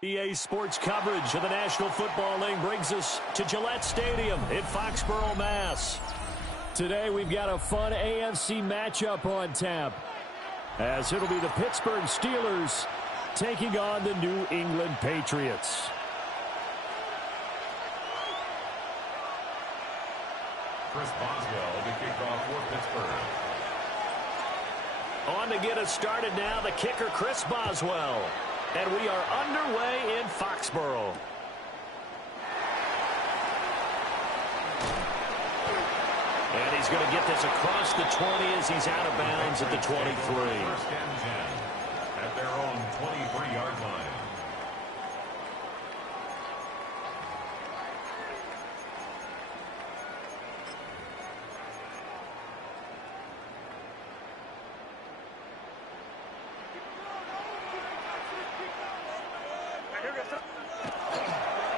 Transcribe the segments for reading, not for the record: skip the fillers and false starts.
EA Sports coverage of the National Football League brings us to Gillette Stadium in Foxborough, Mass. Today we've got a fun AFC matchup on tap, as it'll be the Pittsburgh Steelers taking on the New England Patriots. Chris Boswell will be kicked off for Pittsburgh. On to get us started now, the kicker, Chris Boswell. And we are underway in Foxborough. And he's going to get this across the 20 as he's out of bounds at the 23. First and 10 at their own 23-yard line.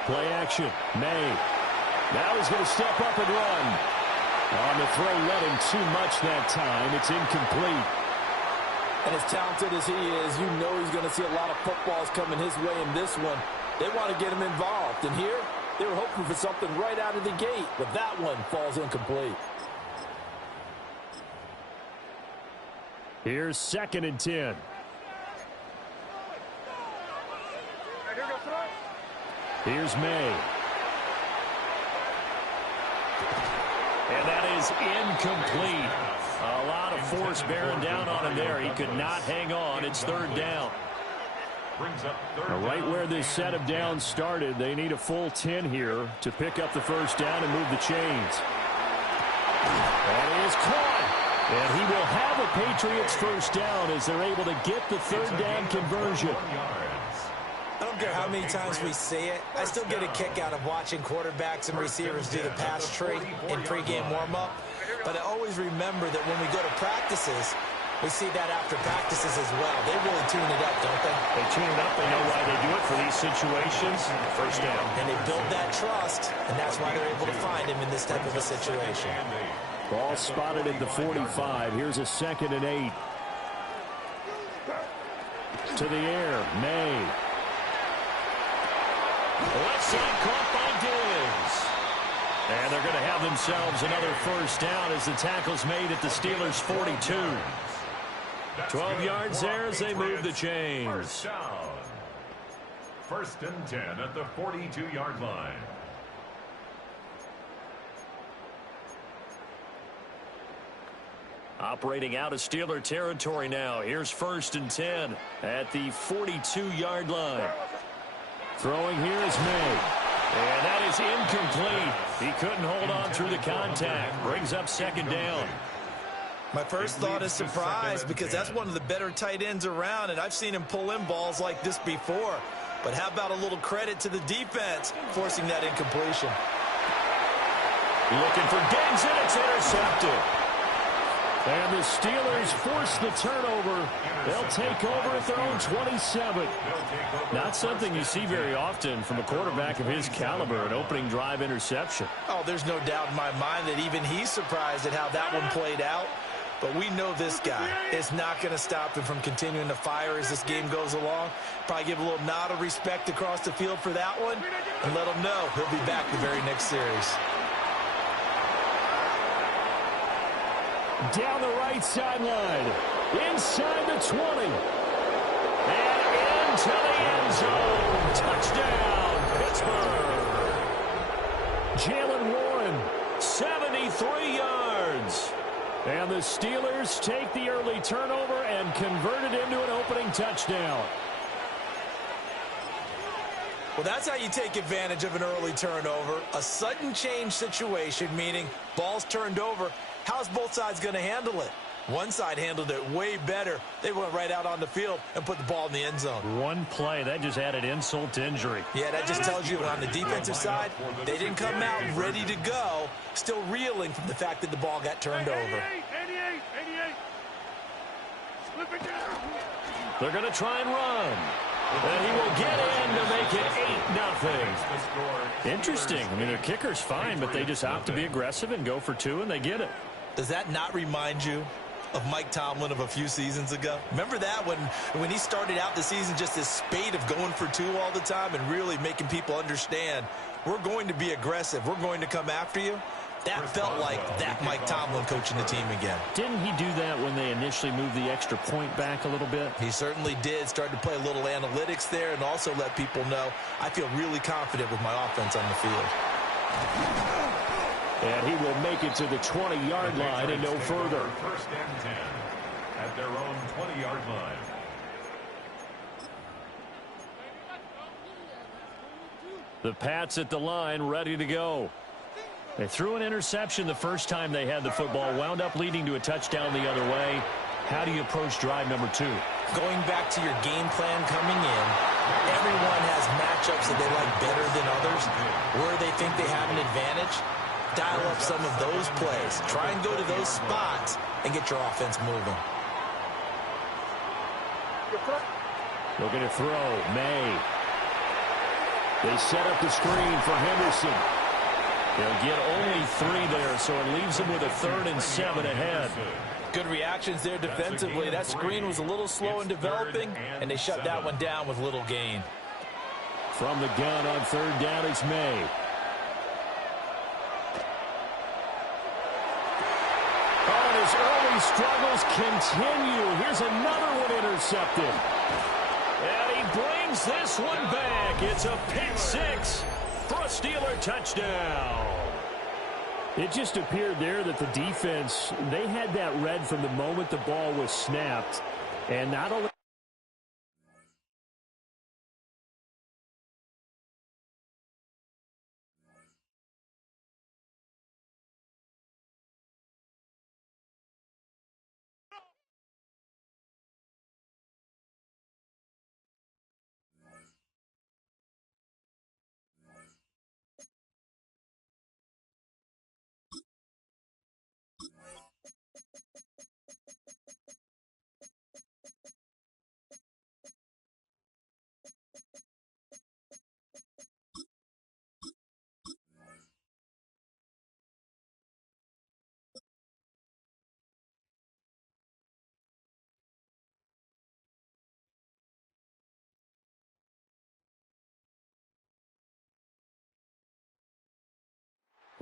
Play action. May. Now he's going to step up and run. On the throw, led him too much that time. It's incomplete. And as talented as he is, you know he's going to see a lot of footballs coming his way in this one. They want to get him involved. And here, they were hoping for something right out of the gate, but that one falls incomplete. Here's 2nd and 10. Here's May. And that is incomplete. A lot of force bearing down on him there. He could not hang on. It's 3rd down. Right where this set of downs started, they need a full 10 here to pick up the 1st down and move the chains. And he is caught. And he will have a Patriots 1st down as they're able to get the 3rd down conversion. I don't care how many times we see it. I still get a kick out of watching quarterbacks and receivers do the pass tree in pregame warm-up. But I always remember that when we go to practices, we see that after practices as well. They really tune it up, don't they? They tune it up. They know why they do it for these situations. 1st down. And they build that trust, and that's why they're able to find him in this type of a situation. Ball spotted at the 45. Here's a 2nd and 8. To the air, May. Left side caught by Diggs. And they're going to have themselves another 1st down as the tackle's made at the Steelers' 42. 12 yards there as they move the chains. 1st and 10 at the 42-yard line. Operating out of Steeler territory now. Here's 1st and 10 at the 42-yard line. Throwing here is May. And that is incomplete. He couldn't hold on through the contact. Brings up 2nd down. My first thought is surprise, because that's one of the better tight ends around, and I've seen him pull in balls like this before. But how about a little credit to the defense forcing that incompletion? Looking for Diggs, and it's intercepted. And the Steelers force the turnover. They'll take over at their own 27. Not something you see very often from a quarterback of his caliber, an opening drive interception. Oh, there's no doubt in my mind that even he's surprised at how that one played out. But we know this guy is not going to stop him from continuing to fire as this game goes along. Probably give a little nod of respect across the field for that one, and let him know he'll be back the very next series. Down the right sideline, inside the 20, and into the end zone. Touchdown, Pittsburgh. Jalen Warren, 73 yards. And the Steelers take the early turnover and convert it into an opening touchdown. Well, that's how you take advantage of an early turnover. A sudden change situation, meaning ball's turned over. How's both sides going to handle it? One side handled it way better. They went right out on the field and put the ball in the end zone. One play, that just added insult to injury. Yeah, that just tells you on the defensive side, they didn't come out ready to go, still reeling from the fact that the ball got turned over. They're going to try and run. And he will get in to make it 8-0. Interesting. I mean, their kicker's fine, but they just opt to be aggressive and go for 2, and they get it. Does that not remind you of Mike Tomlin of a few seasons ago? Remember that when he started out the season, just this spate of going for two all the time and really making people understand, we're going to be aggressive. We're going to come after you. That felt like that Mike Tomlin coaching the team again. Didn't he do that when they initially moved the extra point back a little bit? He certainly did. Started to play a little analytics there and also let people know I feel really confident with my offense on the field. And he will make it to the 20-yard line and no further. First and 10 at their own 20-yard line. The Pats at the line, ready to go. They threw an interception the first time they had the football, wound up leading to a touchdown the other way. How do you approach drive number 2? Going back to your game plan coming in, everyone has matchups that they like better than others. Where they think they have an advantage, dial up some of those plays. Try and go to those spots and get your offense moving. Looking to throw, May. They set up the screen for Henderson. They'll get only 3 there, so it leaves them with a 3rd and 7 ahead. Good reactions there defensively. That screen was a little slow in developing, and they shut that one down with little gain. From the gun on 3rd down, it's May. Oh, and his early struggles continue. Here's another one intercepted. And he brings this one back. It's a pick 6 for a Steeler touchdown. It just appeared there that the defense, they had that read from the moment the ball was snapped. And not only...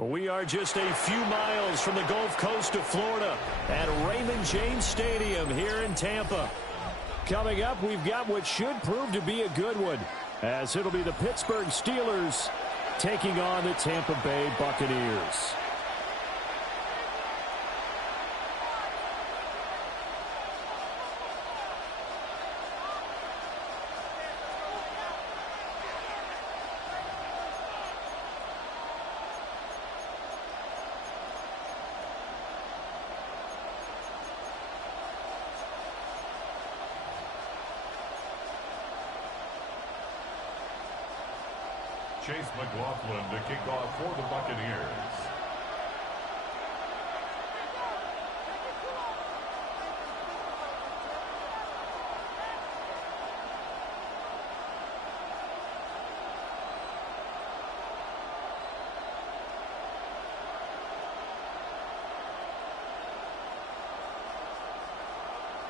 We are just a few miles from the Gulf Coast of Florida at Raymond James Stadium here in Tampa. Coming up, we've got what should prove to be a good one, as it'll be the Pittsburgh Steelers taking on the Tampa Bay Buccaneers. Chase McLaughlin to kick off for the Buccaneers.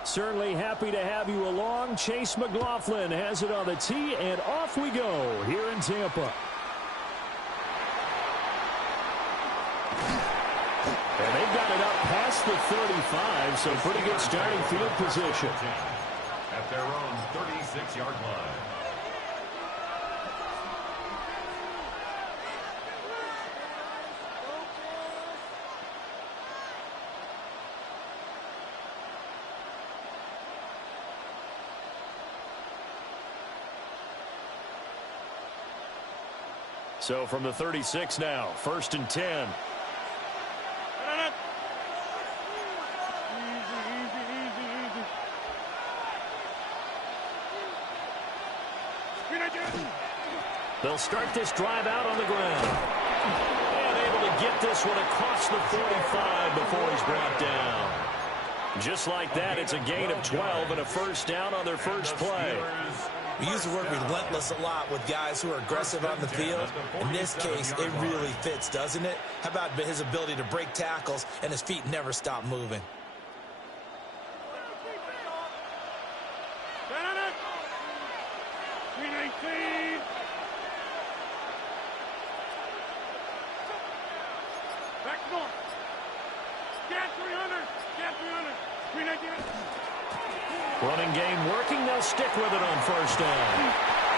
Certainly happy to have you along. Chase McLaughlin has it on the tee, and off we go here in Tampa. And they've got it up past the 35, so pretty good starting field position. At their own 36-yard line. So from the 36 now, 1st and 10. They'll start this drive out on the ground. And able to get this one across the 45 before he's brought down. Just like that, it's a gain of 12 and a first down on their first play. We use the word relentless a lot with guys who are aggressive on the field. In this case, it really fits, doesn't it? How about his ability to break tackles and his feet never stop moving? Running game working. They'll stick with it on first down.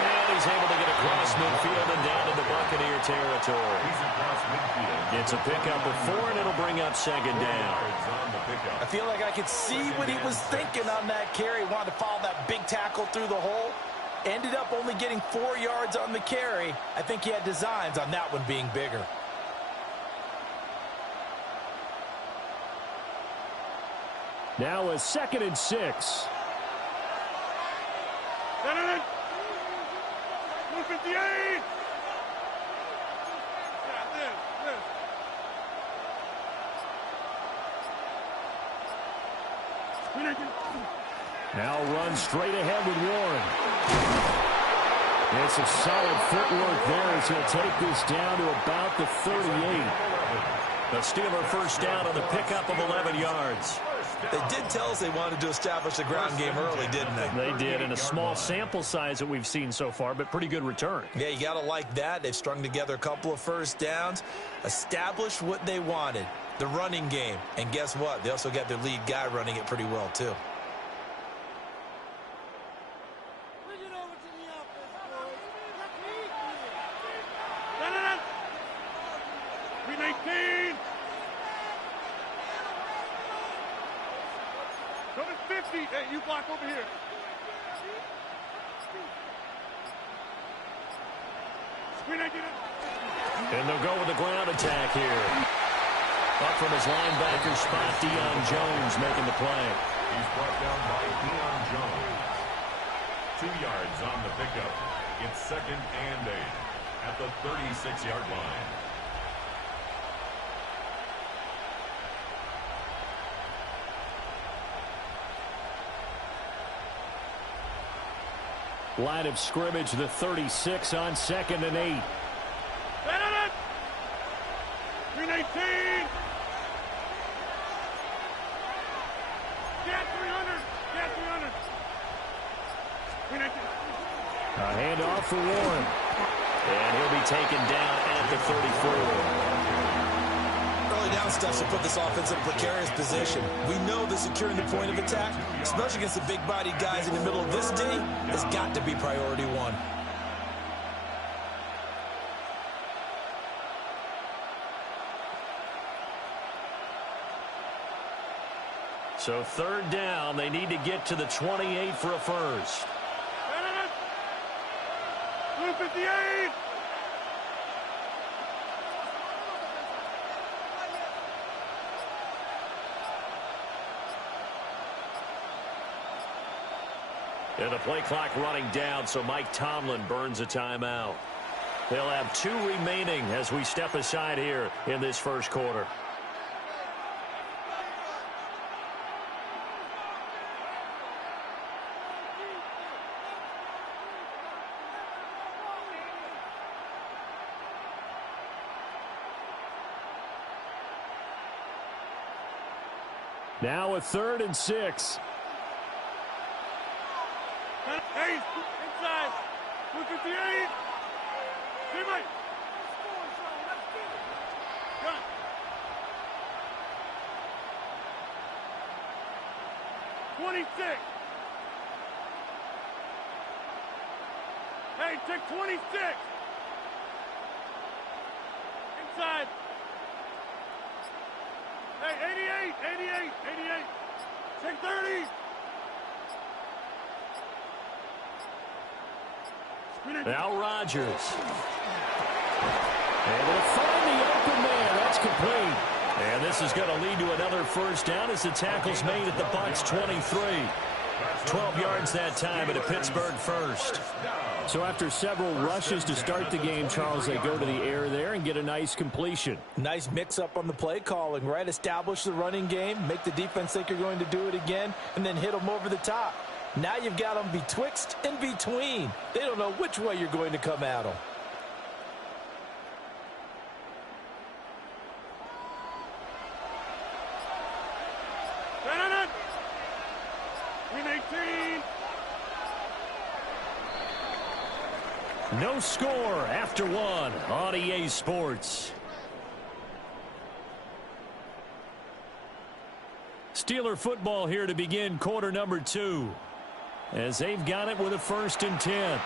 And he's able to get across midfield and down into Buccaneer territory. He's across midfield. It's a pickup of 4, and it'll bring up second down. I feel like I could see what he was thinking on that carry. Wanted to follow that big tackle through the hole. Ended up only getting 4 yards on the carry. I think he had designs on that one being bigger. Now a 2nd and 6. 158. Now run straight ahead with Warren. It's a solid footwork there as he'll take this down to about the 38. The Steeler first down on the pickup of 11 yards. They did tell us they wanted to establish a ground game early, didn't they? They did, in a small sample size that we've seen so far, but pretty good return. Yeah, you got to like that. They've strung together a couple of first downs, established what they wanted, the running game. And guess what? They also got their lead guy running it pretty well, too. Hey, you block over here. And they'll go with the ground attack here. Up from his linebacker spot, Deion Jones making the play. He's brought down by Deion Jones. 2 yards on the pickup. It's 2nd and 8 at the 36-yard line. Line of scrimmage, the 36 on 2nd and 8. 319. Get 300. Get 300. 319. A handoff for Warren. And he'll be taken down at the 34. Early down stuff to put this offense in a precarious position. We know that securing the point of attack, especially against the big-bodied guys in the middle of this D, has got to be priority 1. So 3rd down, they need to get to the 28 for a first. 258. And the play clock running down, so Mike Tomlin burns a timeout. They'll have 2 remaining as we step aside here in this first quarter. Now a 3rd and 6. Hey, inside. 258. Teammate. Gun. $26. Hey, take 26. Inside. Hey, 88. Take 30. Now Rodgers. Able to find the open man. That's complete. And this is going to lead to another first down as the tackle's made at the Bucs 23. 12 yards that time at a Pittsburgh first. So after several rushes to start the game, Charles, they go to the air there and get a nice completion. Nice mix-up on the play calling, right? Establish the running game, make the defense think you're going to do it again, and then hit them over the top. Now you've got them betwixt and between. They don't know which way you're going to come at them. No score after 1 on EA Sports. Steeler football here to begin quarter number 2. as they've got it with a 1st and 10.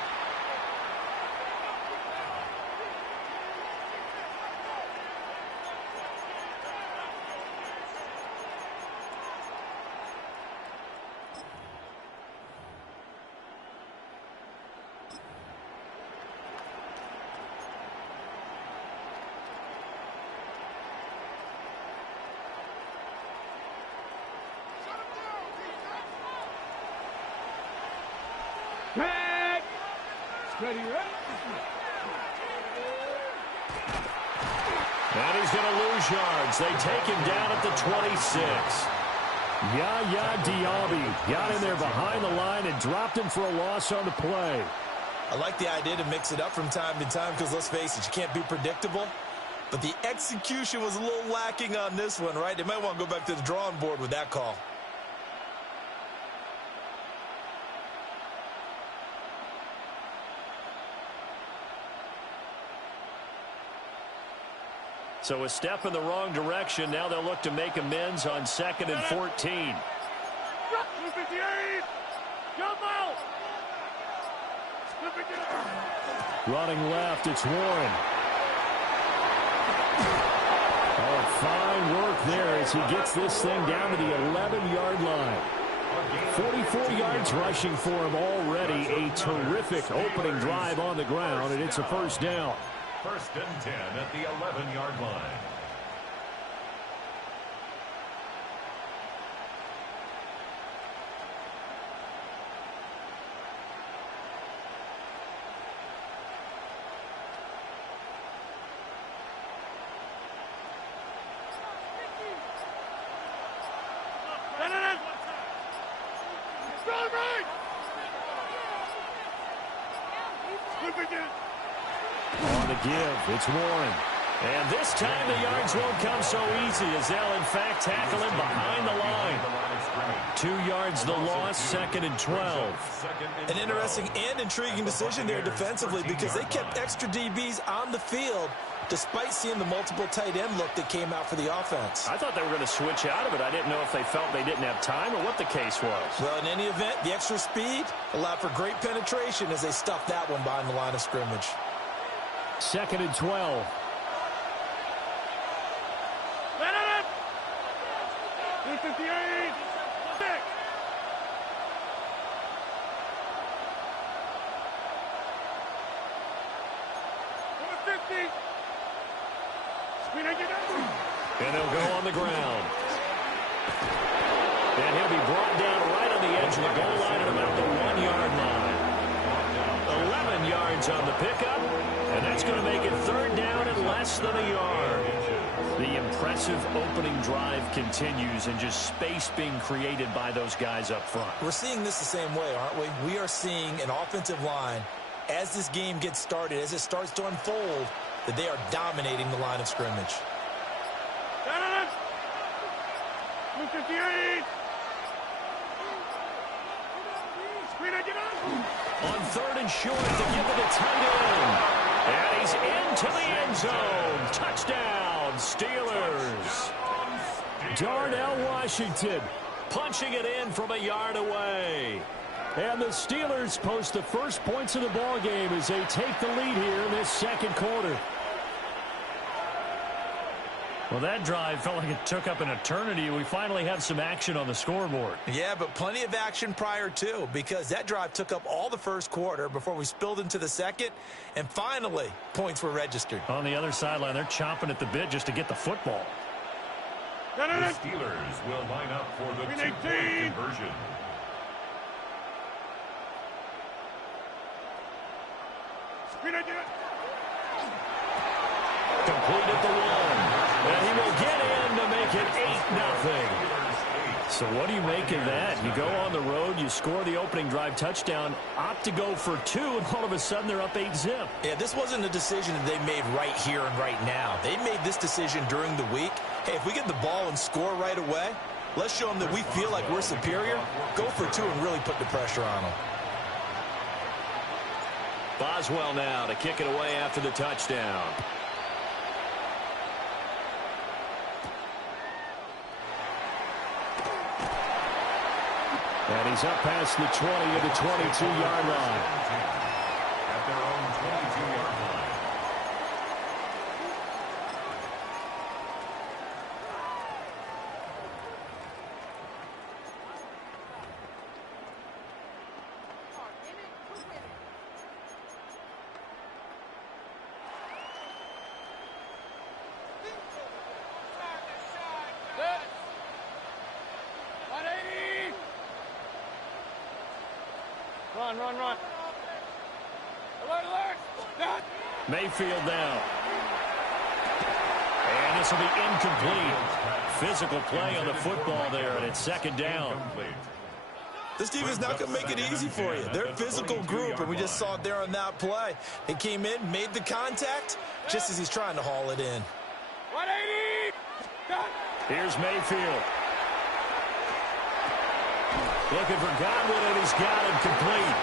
Ready, right? And he's going to lose yards. They take him down at the 26. Yaya Diaby got in there behind the line and dropped him for a loss on the play. I like the idea to mix it up from time to time because, let's face it, you can't be predictable. But the execution was a little lacking on this one, right? They might want to go back to the drawing board with that call. So a step in the wrong direction. Now they'll look to make amends on 2nd and 14. 258! Jump out! 258! Running left, it's Warren. Oh, fine work there as he gets this thing down to the 11-yard line. 44 yards rushing for him already. A terrific opening drive on the ground, and it's a 1st down. 1st and 10 at the 11-yard line. On the give, it's Warren. And this time the yards won't come so easy as they'll, in fact, tackle him behind the line. 2 yards the loss, 2nd and 12. An interesting and intriguing decision there defensively because they kept extra DBs on the field despite seeing the multiple tight end look that came out for the offense. I thought they were going to switch out of it. I didn't know if they felt they didn't have time or what the case was. Well, in any event, the extra speed allowed for great penetration as they stuffed that one behind the line of scrimmage. 2nd and 12. 258! 6! And they'll go on the ground. And he'll be brought down right on the edge of the goal line at about the 1-yard line. 11 yards on the pickup, and that's going to make it 3rd down and less than a yard. The impressive opening drive continues and just space being created by those guys up front. We're seeing this the same way, aren't we? We are seeing an offensive line, as this game gets started, as it starts to unfold, that they are dominating the line of scrimmage. 258! On 3rd and short, they give it to tight end. And he's into the end zone. Touchdown, Steelers. Darnell Washington punching it in from a yard away. And the Steelers post the first points of the ball game as they take the lead here in this 2nd quarter. Well, that drive felt like it took up an eternity. We finally have some action on the scoreboard. Yeah, but plenty of action prior to, because that drive took up all the first quarter before we spilled into the 2nd, and finally, points were registered. On the other sideline, they're chomping at the bit just to get the football. The Steelers will line up for the 2-point conversion. Complete at the 1. And he will get in to make it 8-0. So what do you make of that? You go on the road, you score the opening drive touchdown, opt to go for 2, and all of a sudden they're up 8-zip. Yeah, this wasn't a decision that they made right here and right now. They made this decision during the week. Hey, if we get the ball and score right away, let's show them that we feel like we're superior. Go for 2 and really put the pressure on them. Boswell now to kick it away after the touchdown. And he's up past the 20 to the 22-yard line. At their own 22-yard line. Run, run, run. Alert, alert. Done. Mayfield now. And this will be incomplete. Physical play on the football there, and it's second down. This defense is not going to make it easy for you. They're a physical group, and we just saw it there on that play. They came in, made the contact, just as he's trying to haul it in. 180. Done. Here's Mayfield. Looking for Godwin, and he's got him complete.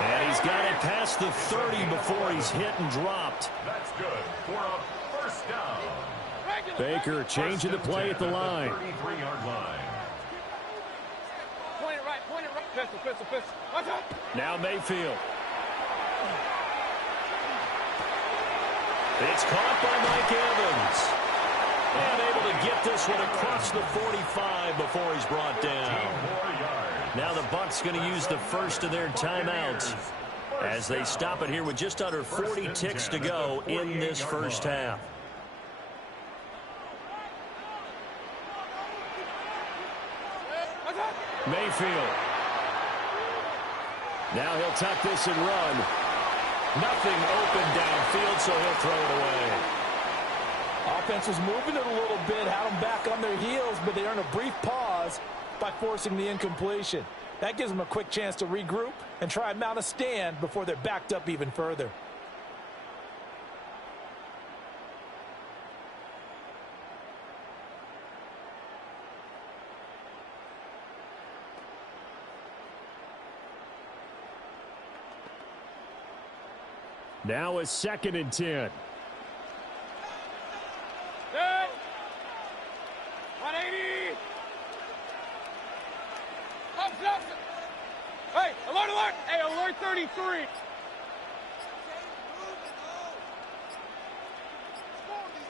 And he's got it past the 30 before he's hit and dropped. That's good for a first down. Baker changing the play at the line. 33-yard line. Point it right, point it right. Pistol, pistol, pistol. Watch out. Now Mayfield. It's caught by Mike Evans. And able to get this one across the 45 before he's brought down. Now the Bucs going to use the first of their timeouts as they stop it here with just under 40 ticks to go in this first half. Mayfield. Now he'll tuck this and run. Nothing open downfield, so he'll throw it away. Offense was moving it a little bit, had them back on their heels, but they earned a brief pause by forcing the incompletion. That gives them a quick chance to regroup and try and mount a stand before they're backed up even further. Now a 2nd and 10. Good. 180. Up, up. Hey, alert, alert. Hey, alert 33.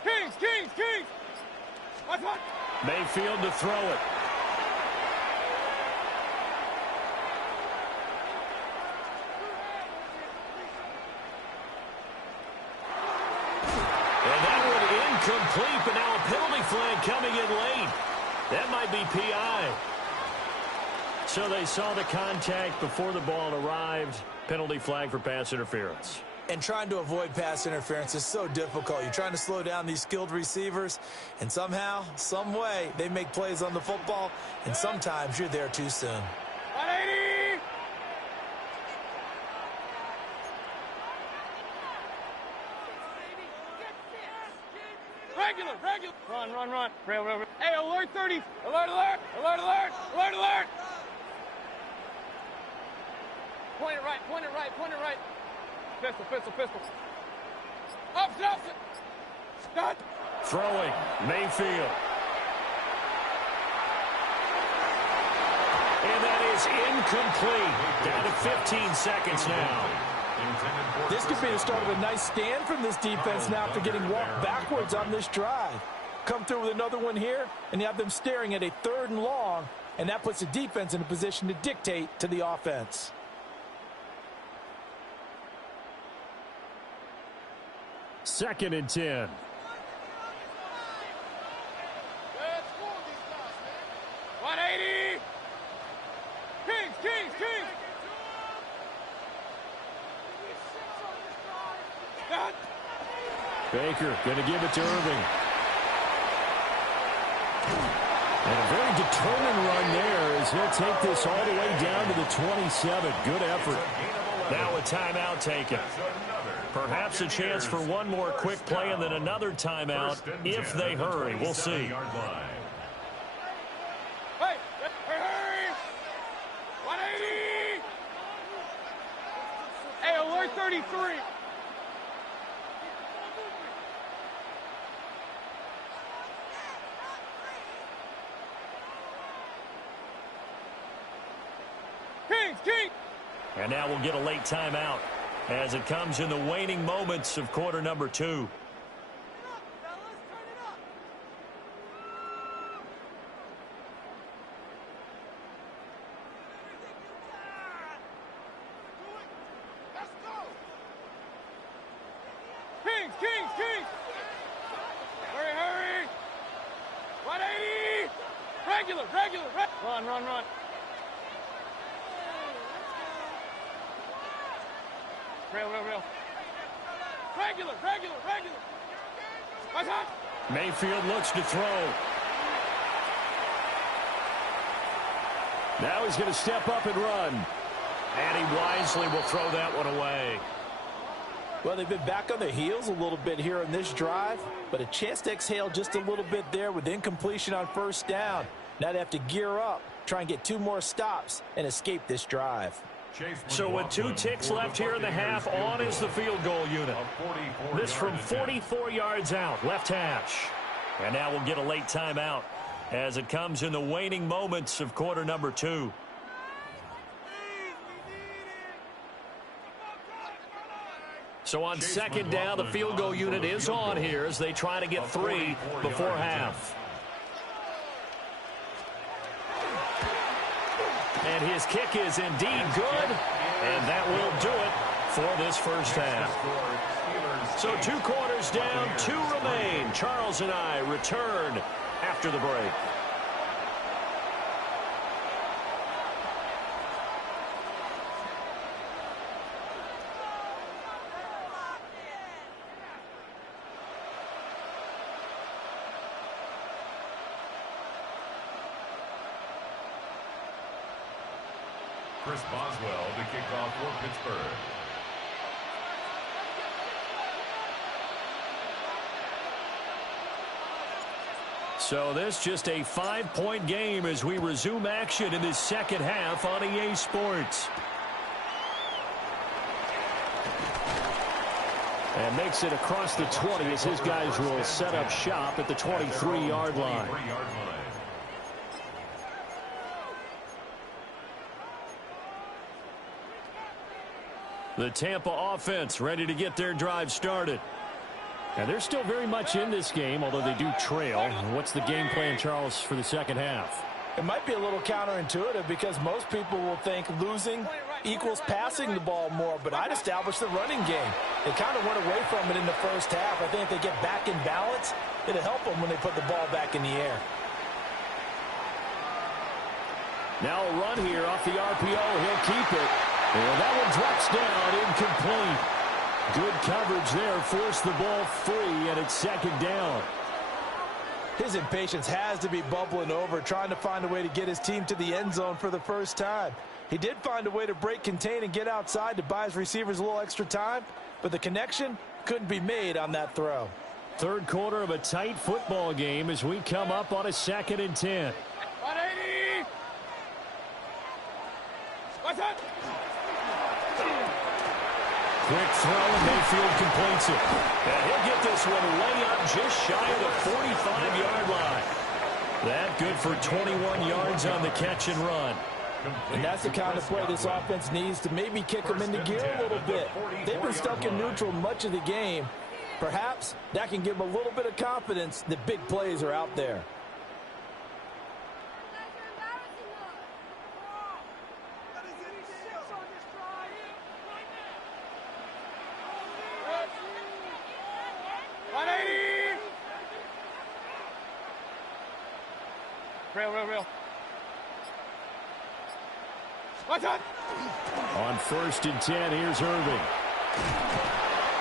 Kings, Kings, Kings. Watch, watch. Mayfield to throw it. Complete, but now a penalty flag coming in late. That might be PI. So they saw the contact before the ball arrived. Penalty flag for pass interference. And trying to avoid pass interference is so difficult. You're trying to slow down these skilled receivers, and somehow, some way, they make plays on the football, and sometimes you're there too soon. 180. Regular, regular. Run, run, run. Rail, rail, rail. Hey, alert 30. Alert, alert. Alert, alert. Alert, alert. Point it right, point it right, point it right. Pistol, pistol, pistol. Up, up. Done. Throwing, Mayfield. And that is incomplete. Down to 15 seconds now. This could be the start of a nice stand from this defense now after getting walked backwards on this drive. Come through with another one here, and you have them staring at a 3rd and long, and that puts the defense in a position to dictate to the offense. Second and 10. Kings, Kings, Kings. Done. Baker going to give it to Irving. And a very determined run there as he'll take this all the way down to the 27. Good effort. Now a timeout taken. Perhaps a chance for one more quick play and then another timeout if they hurry. We'll see. Hey, hurry. 180. Hey, alert 33. And now we'll get a late timeout as it comes in the waning moments of quarter number 2. Kings! Hurry! 180! Regular! Run! Real. Regular! What's up? Mayfield looks to throw. Now he's going to step up and run. And he wisely will throw that one away. Well, they've been back on their heels a little bit here in this drive, but a chance to exhale just a little bit there with incompletion on first down. Now they have to gear up, try and get 2 more stops, and escape this drive. So with 2 ticks left here in the half, on is the field goal unit. This from 44 yards out, left hash. And now we'll get a late timeout as it comes in the waning moments of quarter number 2. So on second down, the field goal unit is on here as they try to get 3 before half. And his kick is indeed good, and that will do it for this first half. So 2 quarters down, 2 remain. Charles and I return after the break. Chris Boswell to kick off for Pittsburgh. So this just a 5-point game as we resume action in this second half on EA Sports. And makes it across the 20 as his guys will set up shop at the 23-yard line. The Tampa offense ready to get their drive started. And they're still very much in this game, although they do trail. What's the game plan, Charles, for the second half? It might be a little counterintuitive because most people will think losing equals passing the ball more, but I'd establish the running game. They kind of went away from it in the first half. I think if they get back in balance, it'll help them when they put the ball back in the air. Now a run here off the RPO. He'll keep it. And that one drops down, incomplete. Good coverage there, forced the ball free, and it's second down. His impatience has to be bubbling over, trying to find a way to get his team to the end zone for the first time. He did find a way to break contain and get outside to buy his receivers a little extra time, but the connection couldn't be made on that throw. Third quarter of a tight football game as we come up on a 2nd and 10. 180! What's up? Quick throw, and Mayfield completes it. And he'll get this one way up just shy of the 45-yard line. That good for 21 yards on the catch and run. And that's the kind of play this offense needs to maybe kick them into gear a little bit. They've been stuck in neutral much of the game. Perhaps that can give them a little bit of confidence that big plays are out there. Real. What's up? On 1st and 10, here's Irving.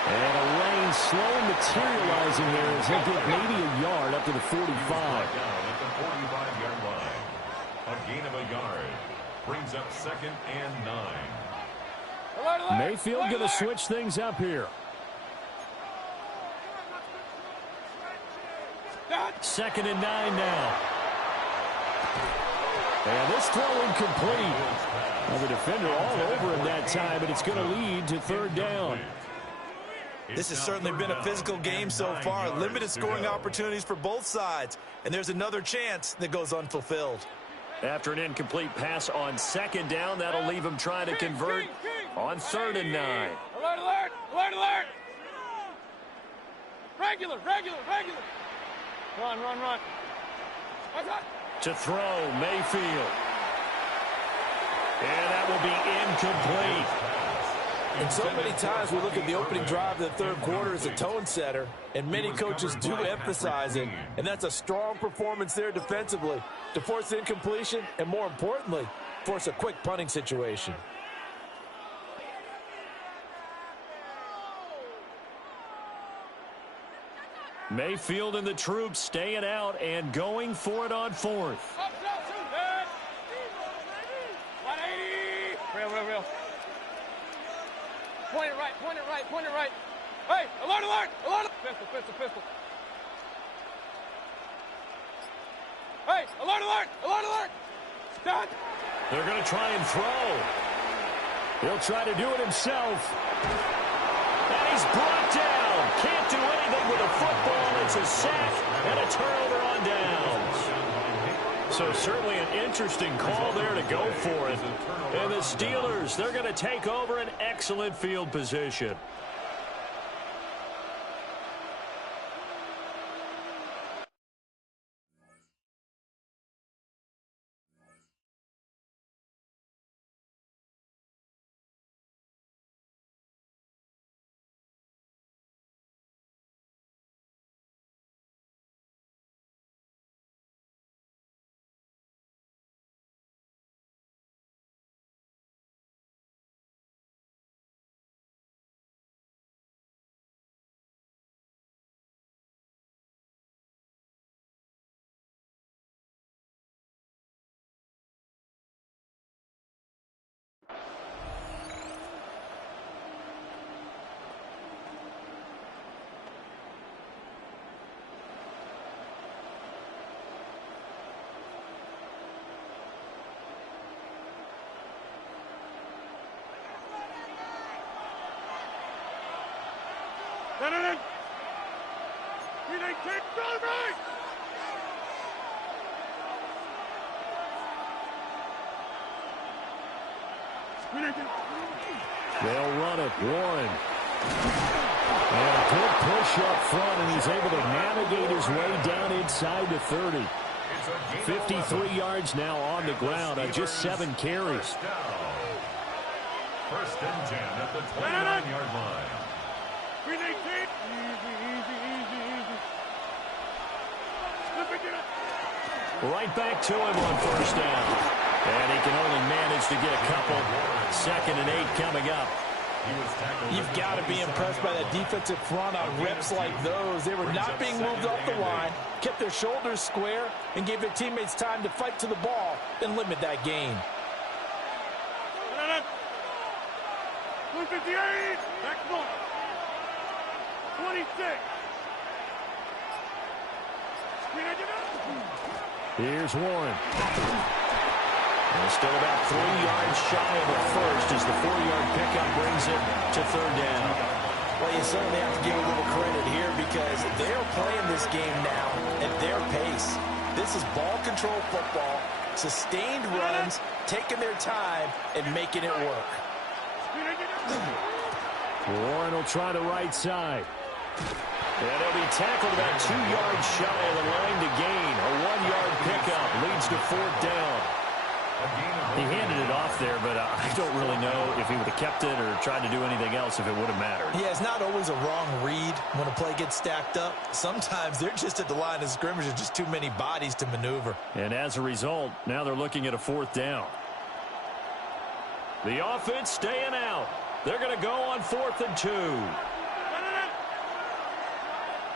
And a lane slow materializing here as he'll get maybe a yard up to the 45. Down at the 45-yard line. A gain of a yard. Brings up 2nd and 9. Mayfield going to switch things up here. 2nd and 9 now. And this throw incomplete. Well, the defender all over him that time, but it's going to lead to 3rd down. This has certainly been a physical game so far. Limited scoring opportunities for both sides. And there's another chance that goes unfulfilled. After an incomplete pass on second down, that'll leave him trying to convert on 3rd and 9. Alert, alert, alert, alert. Regular. Run. To throw, Mayfield. And that will be incomplete. And so many times we look at the opening drive of the third quarter as a tone setter, and many coaches do emphasize it, and that's a strong performance there defensively to force incompletion and, more importantly, force a quick punting situation. Mayfield and the troops staying out and going for it on 4th. Up, 180. Real. Point it right. Hey, alert. Pistol. Hey, alert. Done. They're going to try and throw. He'll try to do it himself. And he's brought down. Can't do anything with a football. It's a sack and a turnover on downs. So certainly an interesting call there to go for it. And the Steelers, they're going to take over an excellent field position. Done. We need keep going. They'll run it. Warren. And a good push up front, and he's able to navigate his way down inside the 30. 53 yards now on the ground on just 7 carries. 1st and 10 at the 29-yard line. We need keep. Easy. Right back to him on 1st down. And he can only manage to get a couple. 2nd and 8 coming up. You've got to be impressed by that defensive front on reps like those. They were not being moved off the line, kept their shoulders square, and gave their teammates time to fight to the ball and limit that gain. 158. Next one. 26. Here's Warren. And still about 3 yards shy of a first as the 4-yard pickup brings it to 3rd down. Well, you certainly have to give a little credit here because they're playing this game now at their pace. This is ball control football, sustained runs, taking their time, and making it work. Warren will try the right side. And he'll be tackled about 2 yards shy of the line to gain. A 1-yard pickup leads to 4th down. He handed it off there, but I don't really know if he would have kept it or tried to do anything else if it would have mattered. Yeah, it's not always a wrong read when a play gets stacked up. Sometimes they're just at the line of scrimmage with just too many bodies to maneuver. And as a result, now they're looking at a 4th down. The offense staying out. They're going to go on 4th and 2.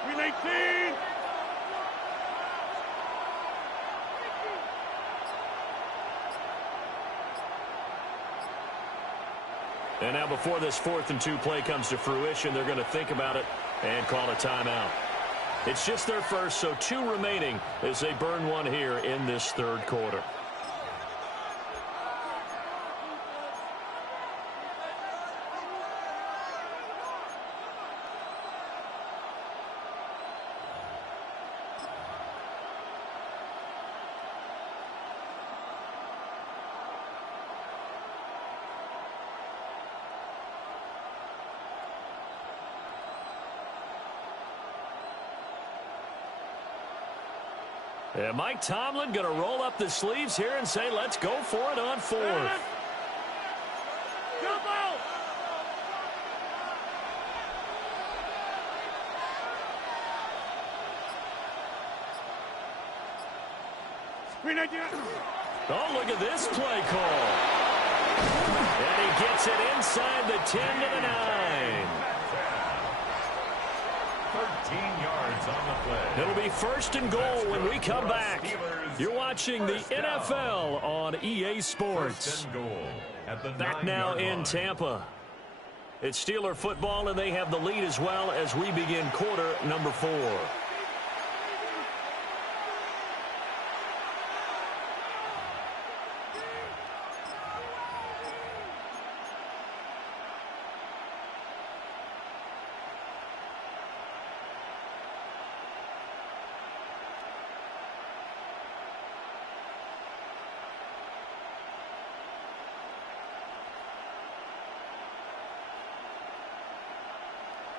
We need 18. And now before this 4th and 2 play comes to fruition, they're going to think about it and call a timeout. It's just their first, so 2 remaining as they burn one here in this 3rd quarter. And Mike Tomlin going to roll up the sleeves here and say, let's go for it on fourth. Oh, look at this play call. And he gets it inside the 10 to the 9. 13 yards on the play. It'll be first and goal when we come back. You're watching the NFL on EA Sports. Back now in Tampa. It's Steeler football, and they have the lead as well as we begin quarter number 4.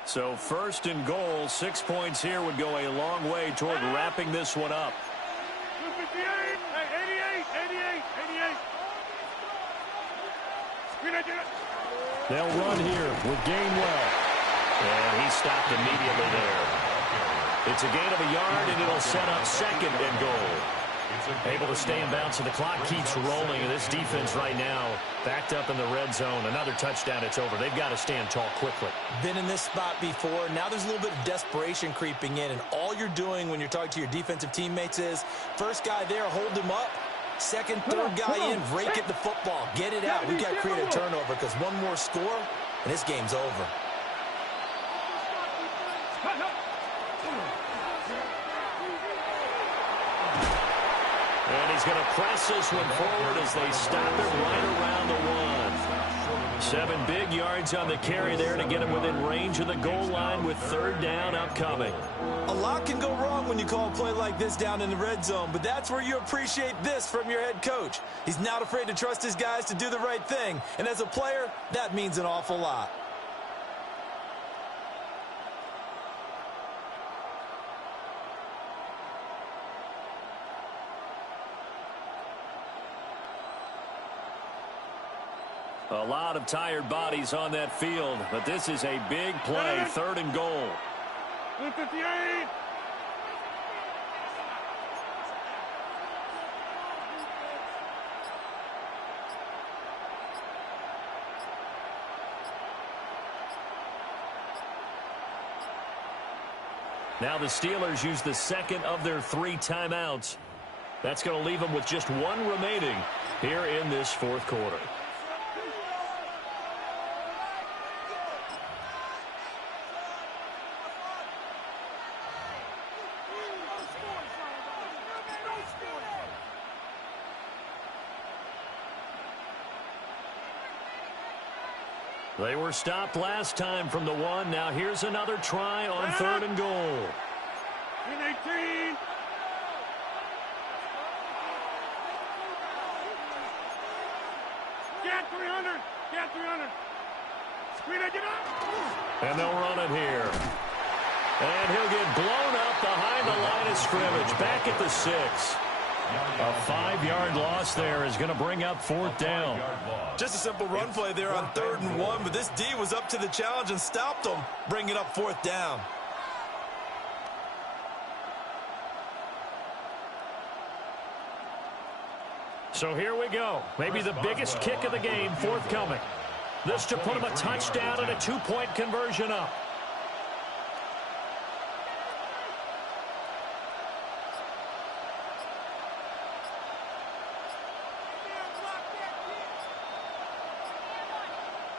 So first and goal, 6 points here would go a long way toward wrapping this one up. 88. They'll run here with Gainwell. And he stopped immediately there. It's a gain of a yard, and it'll set up second and goal. Able to stay in bounds, and the clock keeps rolling. And this defense right now backed up in the red zone. Another touchdown, it's over. They've got to stand tall quickly. Been in this spot before. Now there's a little bit of desperation creeping in. And all you're doing when you're talking to your defensive teammates is, first guy there, hold him up. Second, third guy in, rake at the football. Get it out. We've got to create a turnover because one more score, and this game's over. And he's going to press this one forward as they stop it right around the 1. 7 big yards on the carry there to get him within range of the goal line with third down upcoming. A lot can go wrong when you call a play like this down in the red zone, but that's where you appreciate this from your head coach. He's not afraid to trust his guys to do the right thing, and as a player, that means an awful lot. A lot of tired bodies on that field, but this is a big play, third and goal. 58. Now the Steelers use the second of their 3 timeouts. That's going to leave them with just 1 remaining here in this fourth quarter. They were stopped last time from the 1. Now here's another try on third and goal. 18. Get 300. Get 300. And they'll run it here. And he'll get blown up behind the line of scrimmage. Back at the 6. A 5-yard loss there is going to bring up fourth down. Just a simple run play there on third and 1, but this D was up to the challenge and stopped them, bringing up fourth down. So here we go. Maybe the biggest kick of the game forthcoming. This to put him a touchdown and a 2-point conversion up.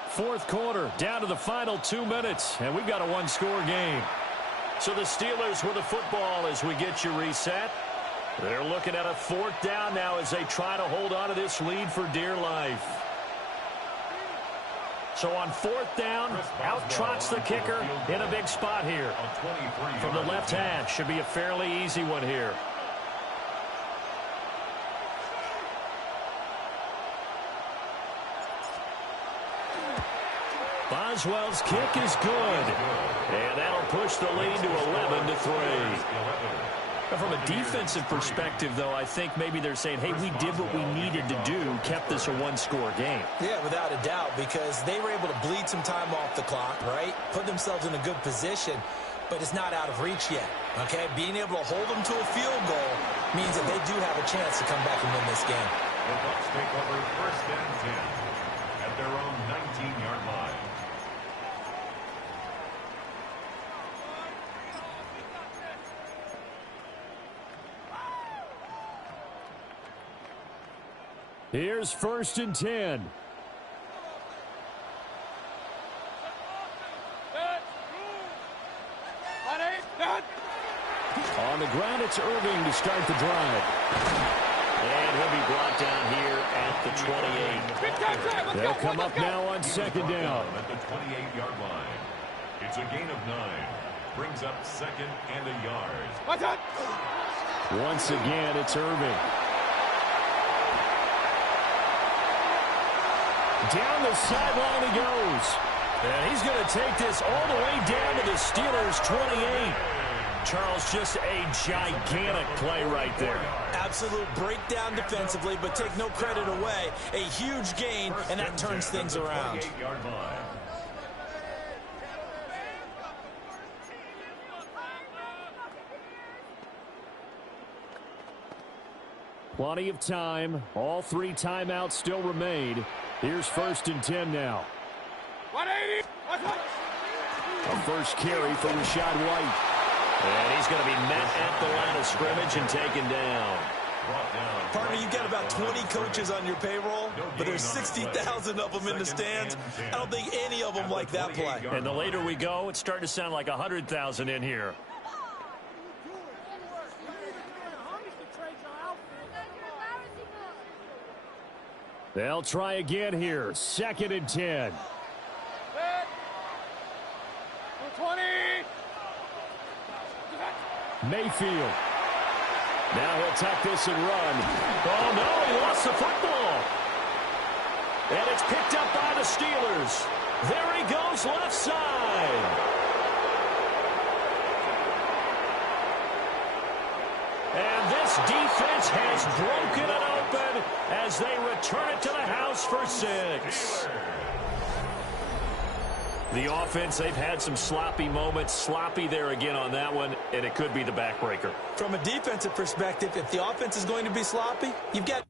Fourth quarter, down to the final 2 minutes, and we've got a 1-score game. So the Steelers with the football as we get you reset. They're looking at a fourth down now as they try to hold on to this lead for dear life. So on fourth down, out trots the kicker in a big spot here. From the left hash, should be a fairly easy one here. Boswell's kick is good. And that'll push the lead to 11-3. But from a defensive perspective, though, I think maybe they're saying, hey, we did what we needed to do, kept this a one-score game. Yeah, without a doubt, because they were able to bleed some time off the clock, right? Put themselves in a good position, but it's not out of reach yet, okay? Being able to hold them to a field goal means that they do have a chance to come back and win this game. The Bucs take over first and 10 at their own 19-yard line. Here's first and 10. On the ground, it's Irving to start the drive. And he'll be brought down here at the 28. They'll come up now on second down. At the 28-yard line. It's a gain of 9. Brings up second and a yard. Once again, it's Irving. Down the sideline he goes. And he's going to take this all the way down to the Steelers' 28. Charles, just a gigantic play right there. Absolute breakdown defensively, but take no credit away. A huge gain, and that turns things around. 28-yard line. Plenty of time. All 3 timeouts still remain. Here's first and 10 now. 180. A first carry for Rashad White. And he's going to be met at the line of scrimmage and taken down. Partner, you've got about 20 coaches on your payroll, but there's 60,000 of them in the stands. I don't think any of them like that play. And the later we go, it's starting to sound like 100,000 in here. They'll try again here. Second and 10. 20. Mayfield. Now he'll tuck this and run. Oh, no, he lost the football. And it's picked up by the Steelers. There he goes, left side. And this defense has broken it open as they return it to the house for 6. The offense, they've had some sloppy moments. Sloppy there again on that one, and it could be the backbreaker. From a defensive perspective, if the offense is going to be sloppy, you've got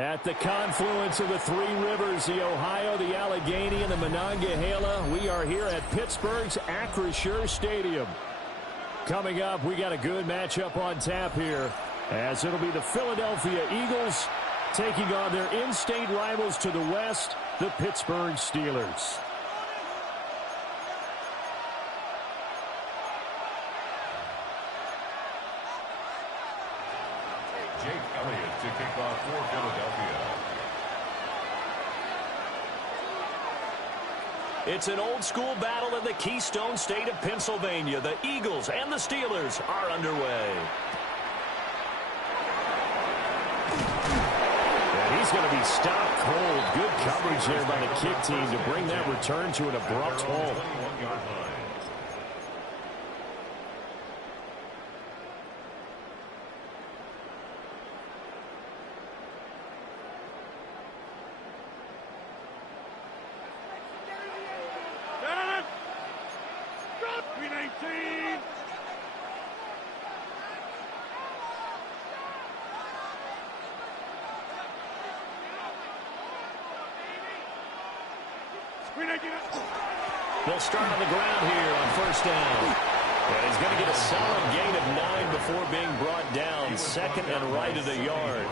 At the confluence of the three rivers, the Ohio, the Allegheny, and the Monongahela, we are here at Pittsburgh's Acrisure Stadium. Coming up, we got a good matchup on tap here, as it'll be the Philadelphia Eagles taking on their in-state rivals to the west, the Pittsburgh Steelers. Jake Elliott to kick off for Philadelphia. It's an old-school battle in the Keystone State of Pennsylvania. The Eagles and the Steelers are underway. And he's going to be stopped cold. Good coverage there by the kick team to bring that return to an abrupt halt. They'll start on the ground here on first down. And he's going to get a solid gain of 9 before being brought down. Second and right at a yard.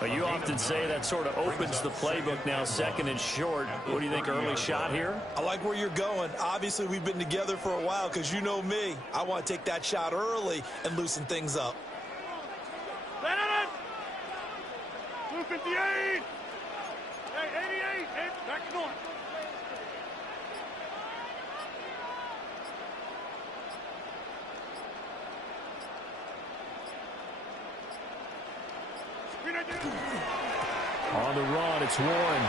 But you often say that sort of opens the playbook now, second and short. What do you think, early shot here? I like where you're going. Obviously, we've been together for a while because you know me. I want to take that shot early and loosen things up. 258! Hey, 88! Hey, back north. On the run, it's Warren.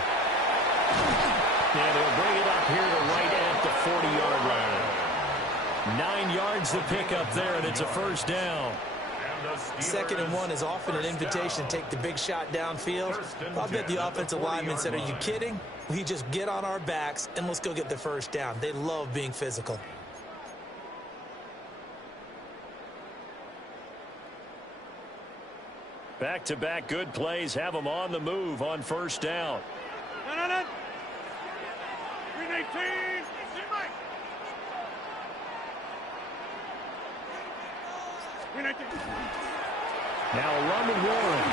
And they'll bring it up here to right at the 40-yard line. 9 yards to pick up there, and it's a first down. Second and 1 is often an invitation to take the big shot downfield. I'll bet the offensive lineman said, are you kidding? We just get on our backs and let's go get the first down. They love being physical. Back-to-back good plays have them on the move on first down. 318! Now a run with Warren.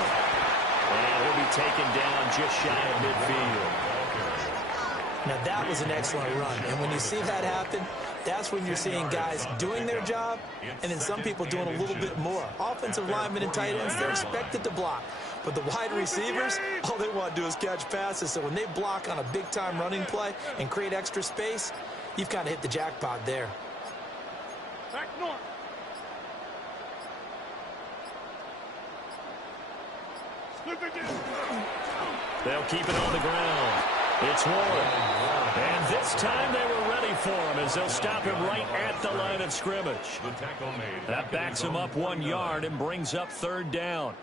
And he'll be taken down just shy of midfield. Now that was an excellent run. And when you see that happen, that's when you're seeing guys doing their job and then some people doing a little bit more. Offensive linemen and tight ends, they're expected to block. But the wide receivers, all they want to do is catch passes. So when they block on a big-time running play and create extra space, you've kind of hit the jackpot there. Back north. They'll keep it on the ground. It's Warren. And this time they were ready for him as they'll stop him right at the line of scrimmage. That backs him up 1 yard and brings up third down.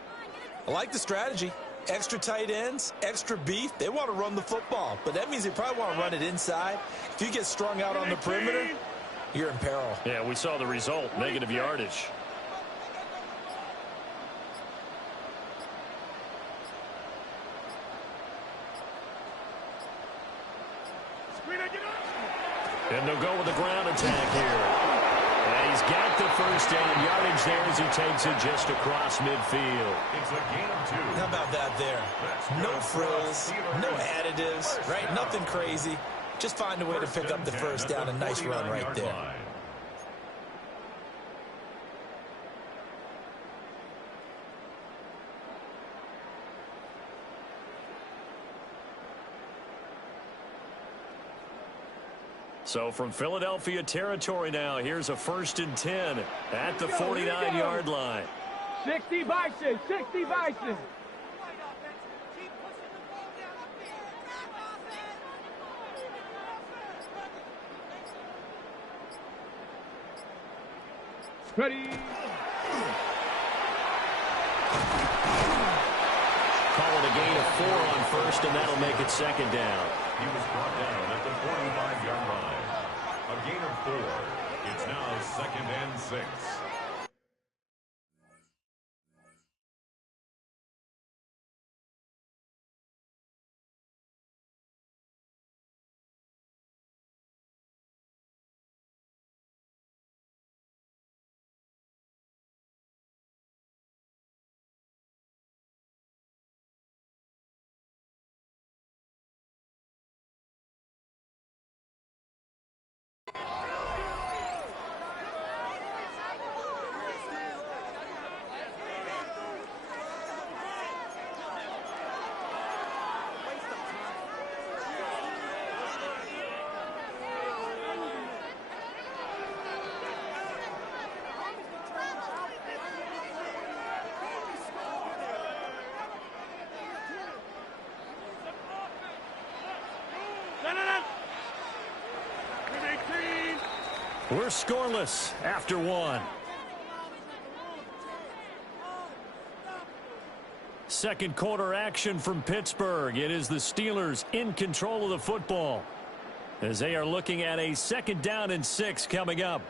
I like the strategy. Extra tight ends, extra beef. They want to run the football, but that means they probably want to run it inside. If you get strung out on the perimeter, you're in peril. Yeah, we saw the result, negative yardage. And they'll go with the ground attack here. And he's got the first down yardage there as he takes it just across midfield. It's a gain of 2. How about that there? No frills, no additives, right? Nothing crazy. Just find a way to pick up the first down. A nice run right there. So from Philadelphia territory now, here's a 1st and 10 at the 49-yard line. 60 Bison, 60 Bison. Ready. Call it a gain of 4 on first, and that'll make it second down. He was brought down at the 45-yard line. A gain of 4. It's now 2nd and 6. We're scoreless after one. Second quarter action from Pittsburgh. It is the Steelers in control of the football as they are looking at a 2nd down and 6 coming up.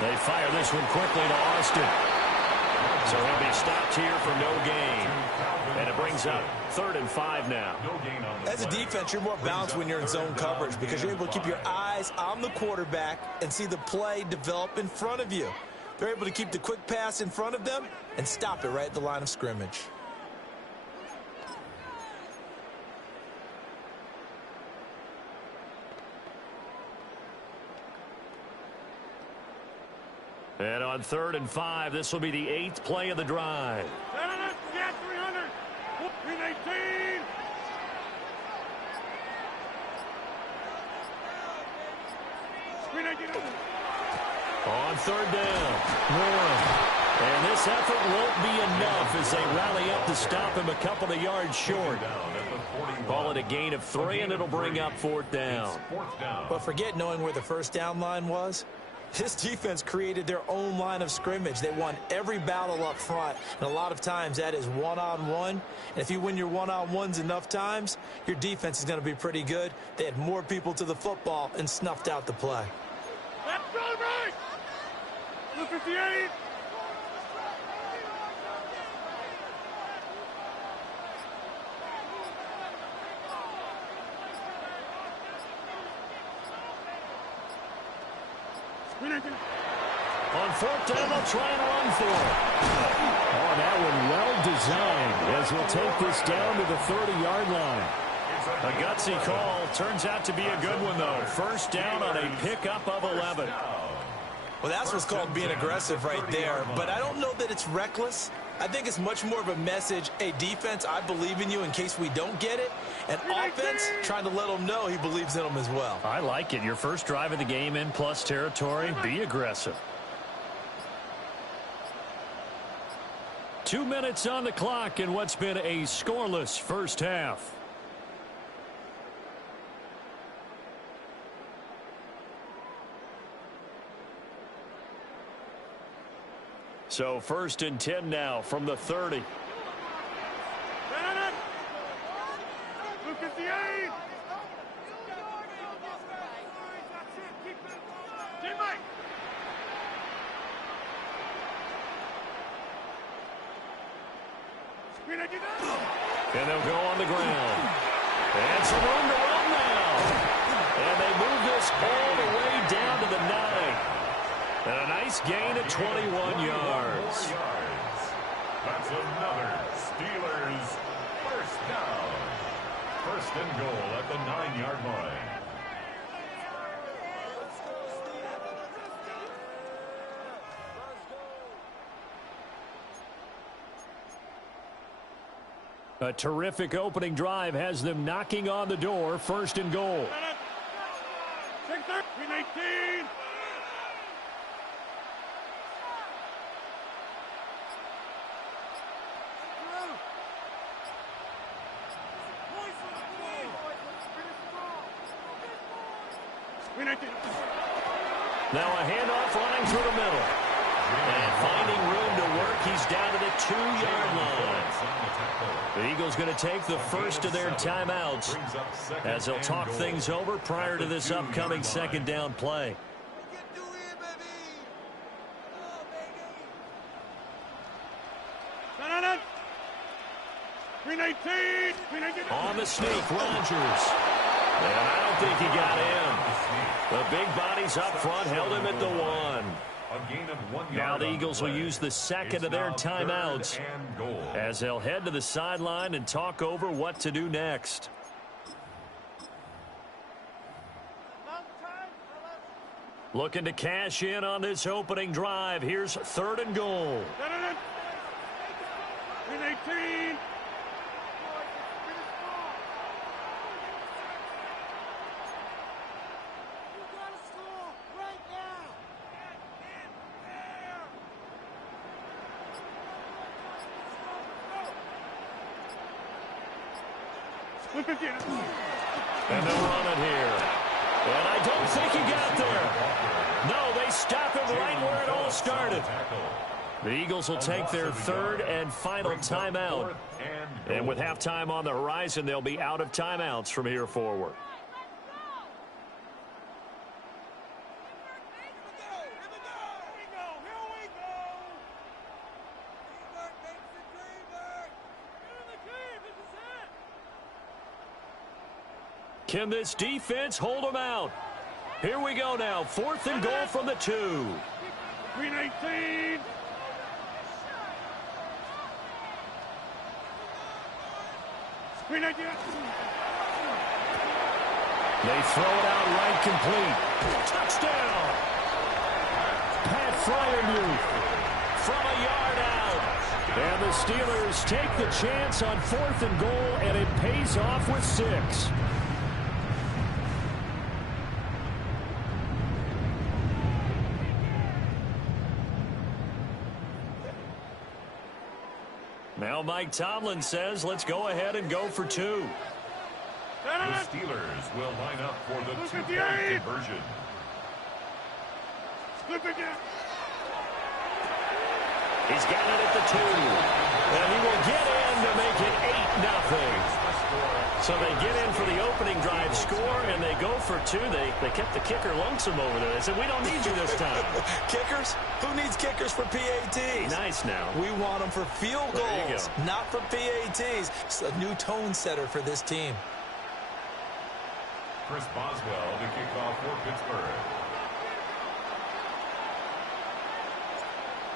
They fire this one quickly to Austin. So he'll be stopped here for no gain. And it brings up 3rd and 5 now. As a defense, you're more balanced when you're in zone coverage because you're able to keep your eyes on the quarterback and see the play develop in front of you. They're able to keep the quick pass in front of them and stop it right at the line of scrimmage. And on 3rd and 5, this will be the 8th play of the drive. On 3rd down, Moore. And this effort won't be enough as they rally up to stop him a couple of yards short. Call it a gain of 3, and it'll bring up 4th down. But forget knowing where the first down line was. This defense created their own line of scrimmage. They won every battle up front, and a lot of times that is one-on-one. And if you win your one-on-ones enough times, your defense is going to be pretty good. They had more people to the football and snuffed out the play. Let's go, right! 58! On 4th down, they'll try and run for it. Oh, that one well designed as we'll take this down to the 30-yard line. A gutsy call. Turns out to be a good one, though. 1st down on a pickup of 11. Well, that's what's called being aggressive right there. But I don't know that it's reckless. I think it's much more of a message. Hey, defense, I believe in you in case we don't get it. And offense, trying to let them know he believes in them as well. I like it. Your first drive of the game in plus territory. Be aggressive. 2 minutes on the clock in what's been a scoreless first half. So 1st and 10 now from the 30. And they'll go on the ground. And some room to run now. And they move this all the way down to the 9. And a nice gain of 21 yards. That's another Steelers first down. 1st and goal at the 9-yard line. A terrific opening drive has them knocking on the door. 1st and goal. Now a handoff running through the middle. And finding room to work, he's down to the 2-yard line. The Eagles going to take the first of their timeouts as they'll talk things over prior to this upcoming 2nd down play. On the sneak, Rodgers. And I don't think he got in. The big bodies up front held him at the 1. A gain of 1 yard. Now the Eagles will use the second of their timeouts as they'll head to the sideline and talk over what to do next. Looking to cash in on this opening drive. Here's 3rd and goal. 18. And they'll run it here. And I don't think he got there. No, they stop him right where it all started. The Eagles will take their 3rd and final timeout. And with halftime on the horizon, they'll be out of timeouts from here forward. Can this defense hold them out? Here we go now. 4th and goal from the 2. 18. They throw it out right complete. Touchdown! Pat Fryermuth from a yard out. And the Steelers take the chance on 4th and goal, and it pays off with 6. Now Mike Tomlin says, let's go ahead and go for 2. The Steelers will line up for the 2-point conversion. He's got it at the 2. And he will get in to make it 8-0. So they get in for the opening drive score, and they go for 2. They kept the kicker lonesome over there. They said, we don't need you this time. Kickers? Who needs kickers for PATs? Nice now. We want them for field goals, not for PATs. It's a new tone setter for this team. Chris Boswell to kick off for Pittsburgh.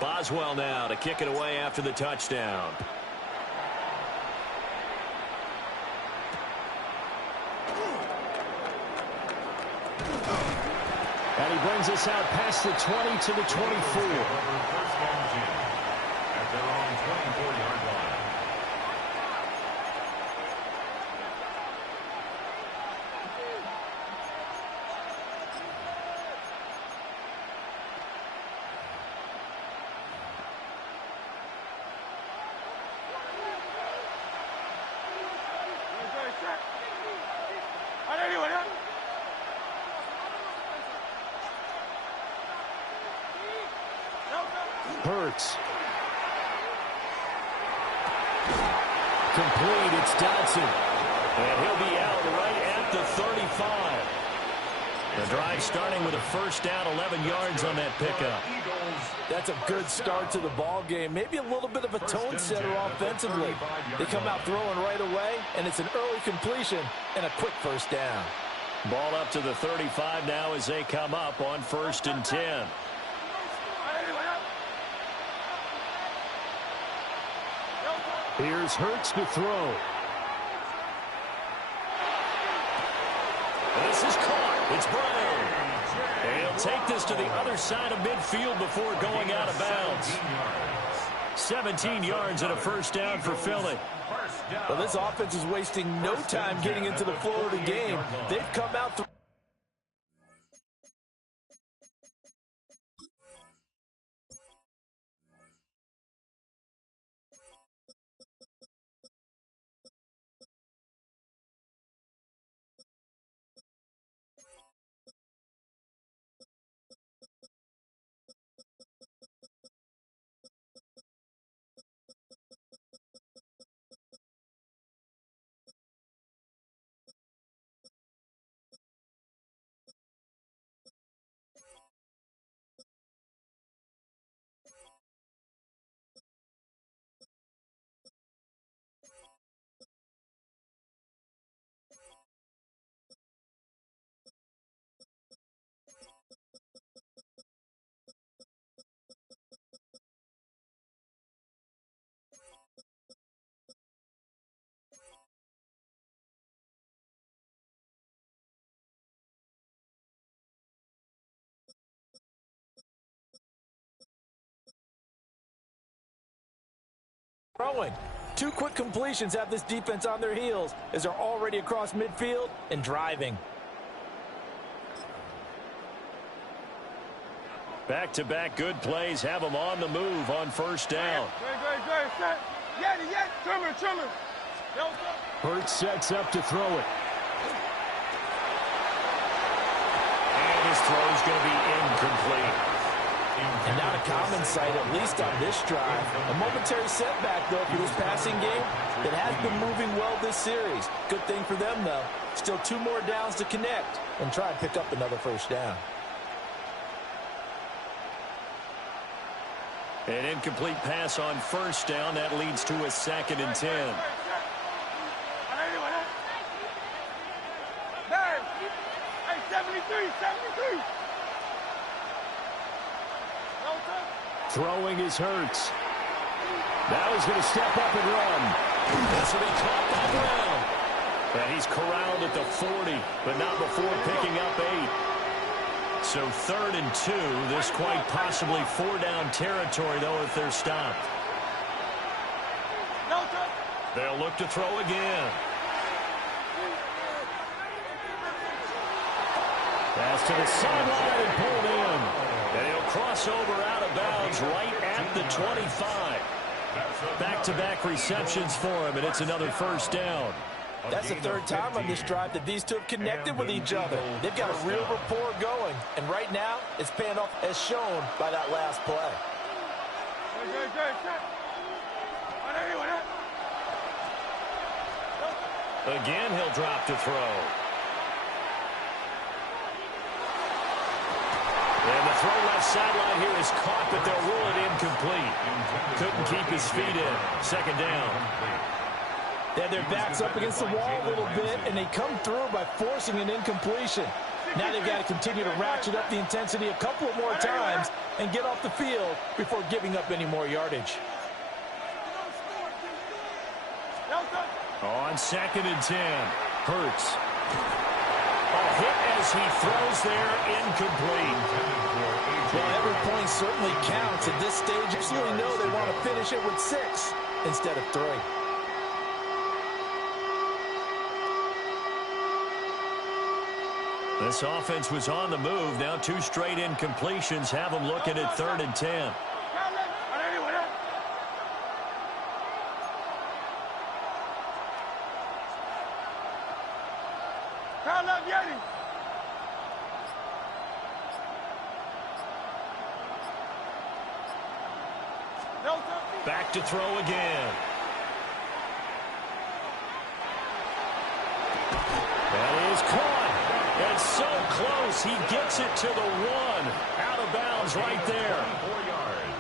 Boswell now to kick it away after the touchdown. And he brings us out past the 20 to the 24. At their own 24-yard line. Hurts. Complete. It's Dodson. And he'll be out right at the 35. The drive starting with a first down, 11 yards on that pickup. That's a good start to the ball game. Maybe a little bit of a tone setter offensively. They come out throwing right away, and it's an early completion and a quick first down. Ball up to the 35 now as they come up on 1st and 10. Here's Hurts to throw. This is caught. It's Brown. And he'll take this to the other side of midfield before going out of bounds. 17 yards and a first down for Philly. Well, this offense is wasting no time getting into the flow of the game. They've come out Throwing. 2 quick completions have this defense on their heels as they're already across midfield and driving. Back-to-back good plays have them on the move on first down. Hurts sets up to throw it. And his throw is going to be incomplete. And not a common sight, at least on this drive. A momentary setback, though, for this passing game that has been moving well this series. Good thing for them, though. Still 2 more downs to connect and try and pick up another first down. An incomplete pass on first down. That leads to a 2nd and 10. Throwing is Hurts. Now he's going to step up and run. This will be caught by Brown. And he's corralled at the 40, but not before picking up 8. So 3rd and 2. This quite possibly 4-down territory, though, if they're stopped. They'll look to throw again. Pass to the sideline and pulled in. And he'll cross over out of bounds right at the 25. Back-to-back receptions for him, and it's another first down. That's the 3rd time on this drive that these 2 have connected with each other. They've got a real rapport going, and right now it's paying off as shown by that last play. Again, he'll drop to throw. And the throw left sideline here is caught, but they'll rule it incomplete. Couldn't keep his feet in. 2nd down. They had their backs up against the wall a little bit, and they come through by forcing an incompletion. Now they've got to continue to ratchet up the intensity a couple of more times and get off the field before giving up any more yardage. On 2nd and 10, Hurts. A hit as he throws there, incomplete. Well, every point certainly counts at this stage. You absolutely know they want to finish it with 6 instead of 3. This offense was on the move. Now 2 straight incompletions have them looking at 3rd and 10. Back to throw again. That is caught. And so close, he gets it to the 1. Out of bounds right there.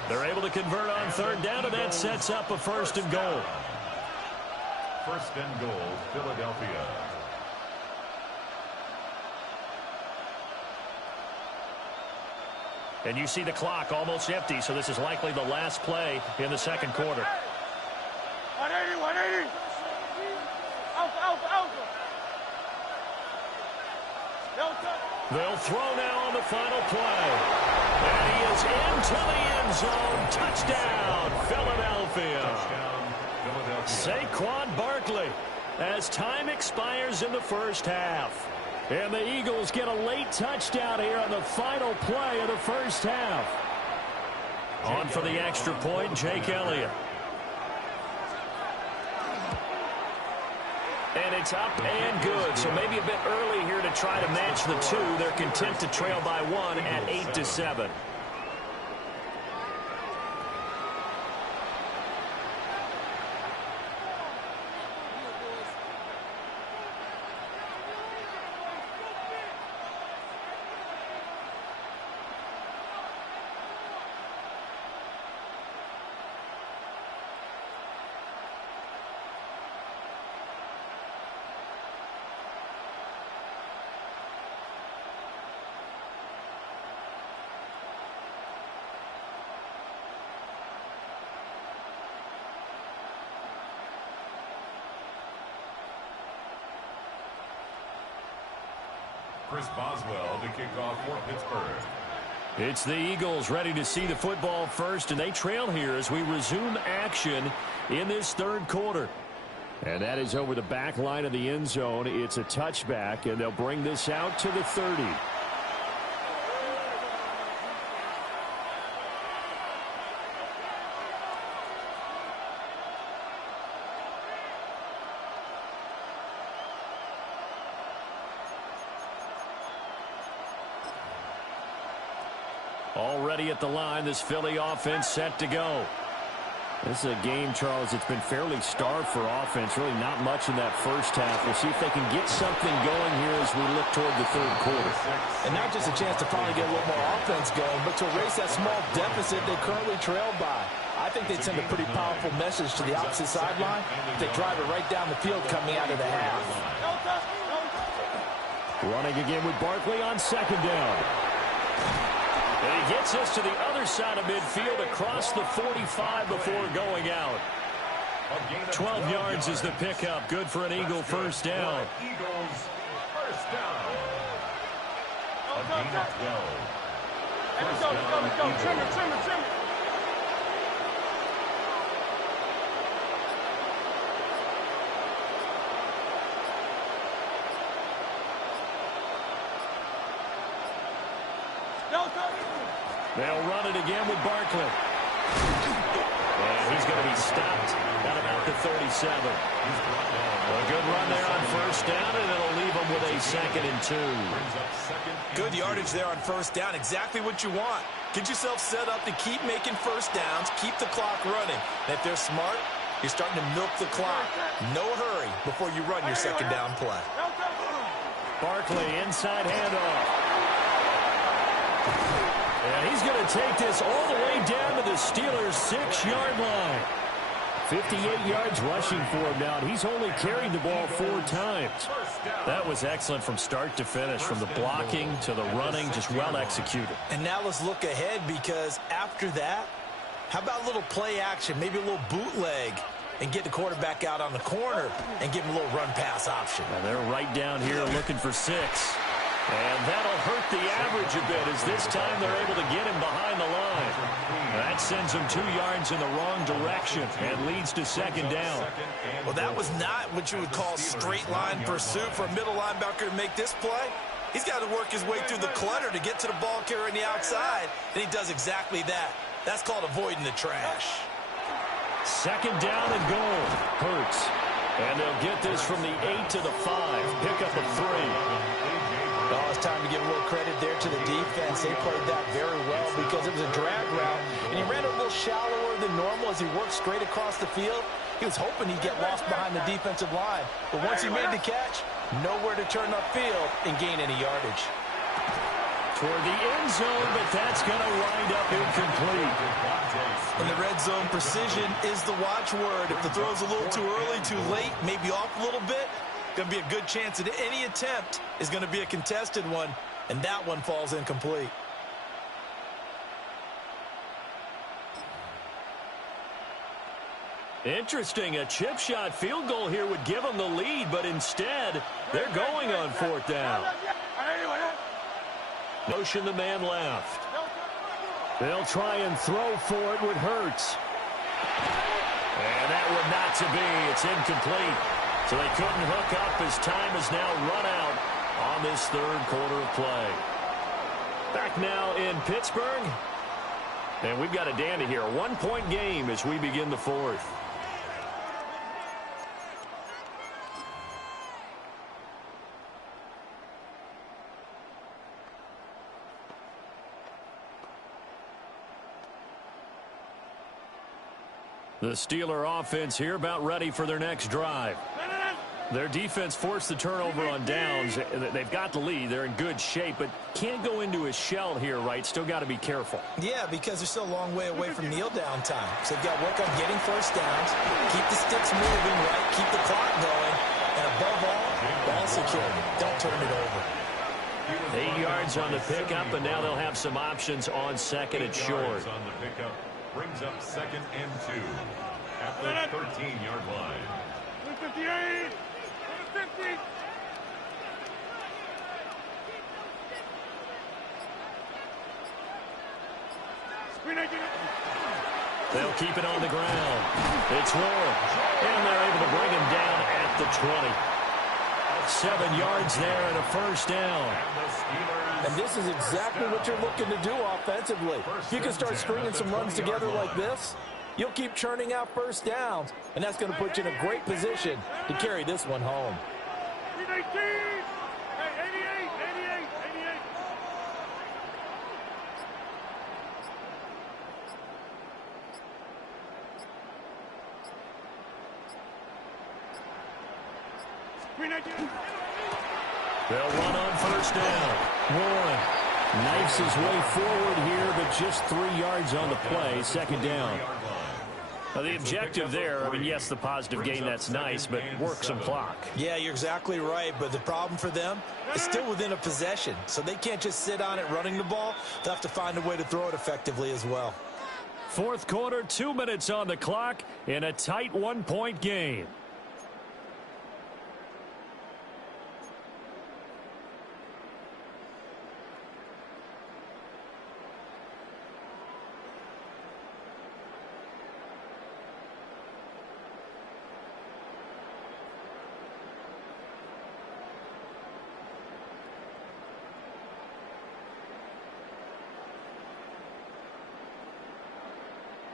They're able to convert on 3rd down, and that sets up a 1st and goal. 1st and goal, Philadelphia. And you see the clock almost empty, so this is likely the last play in the 2nd quarter. 180, 180. Alpha. They'll throw now on the final play. And he is into the end zone. Touchdown, Philadelphia. Saquon Barkley as time expires in the 1st half. And the Eagles get a late touchdown here on the final play of the 1st half. On for the extra point, Jake Elliott. And it's up and good, so maybe a bit early here to try to match the 2. They're content to trail by 1 at 8-7. Chris Boswell to kick off for Pittsburgh. It's the Eagles ready to see the football first, and they trail here as we resume action in this third quarter. And that is over the back line of the end zone. It's a touchback, and they'll bring this out to the 30. Already at the line, this Philly offense set to go. This is a game, Charles, it's been fairly starved for offense. Really not much in that first half. We'll see if they can get something going here as we look toward the third quarter. And not just a chance to finally get a little more offense going, but to erase that small deficit they currently trail by. I think they'd send a pretty powerful message to the opposite sideline if they drive it right down the field coming out of the half. Running again with Barkley on second down. And he gets us to the other side of midfield across the 45 before going out. 12 yards is the pickup. Good for an Eagle first down. Eagles first down. A gain of 12. First down, Trim it. They'll run it again with Barkley. And he's going to be stopped at about the 37. A good run there on first down, and it'll leave them with a 2nd and 2. Good yardage there on first down. Exactly what you want. Get yourself set up to keep making first downs, keep the clock running. And if they're smart, you're starting to milk the clock. No hurry before you run your second down play. Barkley, inside handoff. And he's going to take this all the way down to the Steelers' 6-yard line. 58 yards rushing for him now, and he's only carried the ball 4 times. That was excellent from start to finish, from the blocking to the running, just well executed. And now let's look ahead, because after that, how about a little play action, maybe a little bootleg, and get the quarterback out on the corner and give him a little run-pass option. And they're right down here looking for 6. And that'll hurt the average a bit as this time they're able to get him behind the line. That sends him 2 yards in the wrong direction and leads to second down. Well, that was not what you would call straight line pursuit for a middle linebacker to make this play. He's got to work his way through the clutter to get to the ball carrier on the outside, and he does exactly that. That's called avoiding the trash. Second down and goal. Hurts. And they'll get this from the 8 to the 5. Pick up a 3. Oh, it's time to give a little credit there to the defense. They played that very well because it was a drag route, and he ran it a little shallower than normal as he worked straight across the field. He was hoping he'd get lost behind the defensive line, but once he made the catch, nowhere to turn upfield and gain any yardage. Toward the end zone, but that's going to wind up incomplete. In the red zone, precision is the watchword. If the throw's a little too early, too late, maybe off a little bit, going to be a good chance that any attempt is going to be a contested one, and that one falls incomplete. Interesting. A chip shot field goal here would give them the lead, but instead, they're going on 4th down. Motion the man left. They'll try and throw for it with Hurts. And that would not to be. It's incomplete. So they couldn't hook up as time is now run out on this third quarter of play. Back now in Pittsburgh. And we've got a dandy here. A 1-point game as we begin the 4th. The Steeler offense here about ready for their next drive. Their defense forced the turnover on downs. They've got the lead. They're in good shape, but can't go into a shell here, right? Still got to be careful. Yeah, because they're still a long way away from kneel down time. So they've got to work on getting first downs, keep the sticks moving, right? Keep the clock going. And above all, ball security. Don't turn it over. 8 yards on the pickup, and now they'll have some options on second and short. On the pickup brings up 2nd and 2 at the 13-yard line. 58. 50. They'll keep it on the ground. It's Warren. And they're able to bring him down at the 20. 7 yards there and a first down. And this is exactly what you're looking to do offensively. If you can start stringing some runs together like this, you'll keep churning out first downs, and that's going to put you in a great position to carry this one home. 88, 88. They'll run on first down. Warren knifes his way forward here, but just 3 yards on the play. Second down. Well, the objective there, I mean, yes, the positive gain, that's nice, but work some clock. Yeah, you're exactly right, but the problem for them is still within a possession, so they can't just sit on it running the ball. They'll have to find a way to throw it effectively as well. Fourth quarter, 2 minutes on the clock in a tight 1-point game.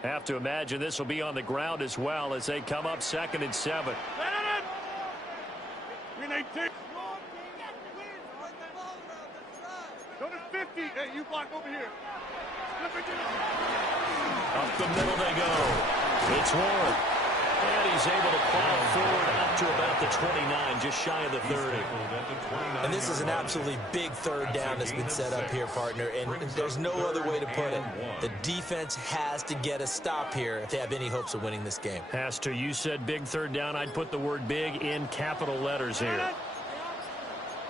Have to imagine this will be on the ground as well as they come up 2nd and 7. Go to 50. Hey, you block over here. Up the middle they go. It's Warren. And he's able to plow forward up to about the 29, just shy of the 30. And this is an absolutely big third down that's been set up here, partner, and there's no other way to put it. The defense has to get a stop here if they have any hopes of winning this game. Has to. You said big third down. I'd put the word big in capital letters here.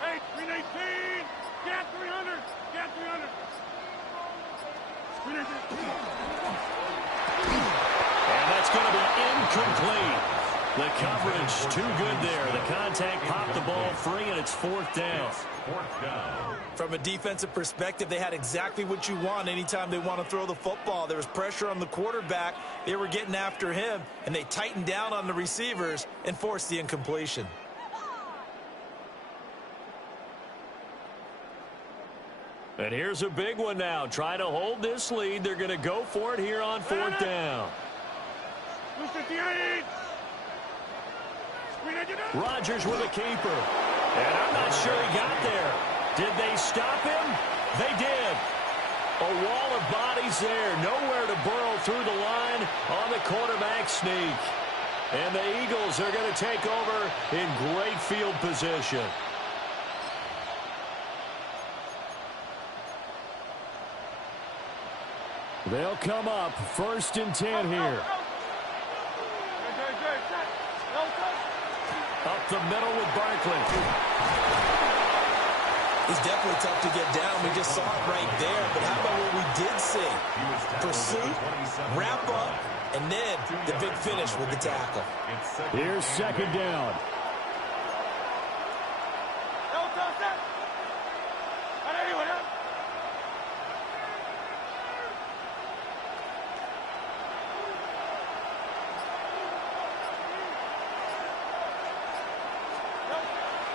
Hey, 319. Get 300. Get 300. 319. And that's going to be incomplete. The coverage too good there. The contact popped the ball free, and it's 4th down. From a defensive perspective, they had exactly what you want anytime they want to throw the football. There was pressure on the quarterback. They were getting after him, and they tightened down on the receivers and forced the incompletion. And here's a big one now. Trying to hold this lead. They're going to go for it here on 4th down. 258. Rodgers with a keeper. And I'm not sure he got there. Did they stop him? They did. A wall of bodies there. Nowhere to burrow through the line on the quarterback sneak. And the Eagles are going to take over in great field position. They'll come up 1st and 10 here. Up the middle with Barkley. He's definitely tough to get down. We just saw it right there. But how about what we did see? Pursuit, wrap up, and then the big finish with the tackle. Here's 2nd down.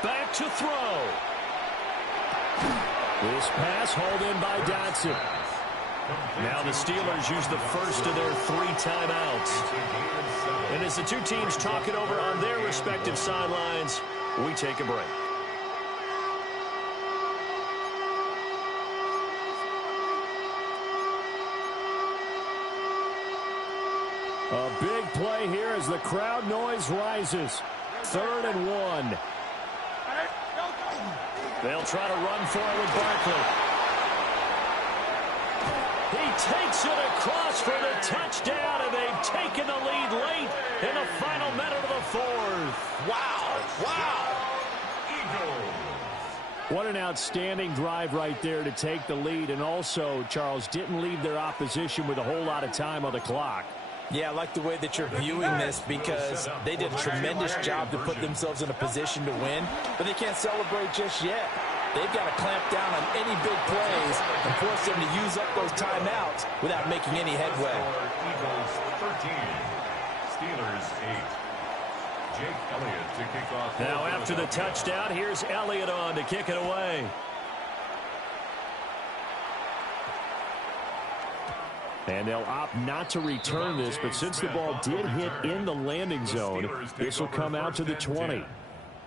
Back to throw. This pass hauled in by Dotson. Now the Steelers use the first of their 3 timeouts. And as the two teams talk it over on their respective sidelines, we take a break. A big play here as the crowd noise rises. 3rd and 1. They'll try to run for it with Barkley. He takes it across for the touchdown, and they've taken the lead late in the final minute of the 4th. Wow. Wow. What an outstanding drive right there to take the lead, and also, Charles, didn't leave their opposition with a whole lot of time on the clock. Yeah, I like the way that you're viewing this because they did a tremendous job to put themselves in a position to win, but they can't celebrate just yet. They've got to clamp down on any big plays and force them to use up those timeouts without making any headway. Eagles 13, Steelers 8. Jake Elliott to kick off. Now after the touchdown, here's Elliott on to kick it away. And they'll opt not to return this, but since the ball did hit in the landing zone, this will come out to the 20.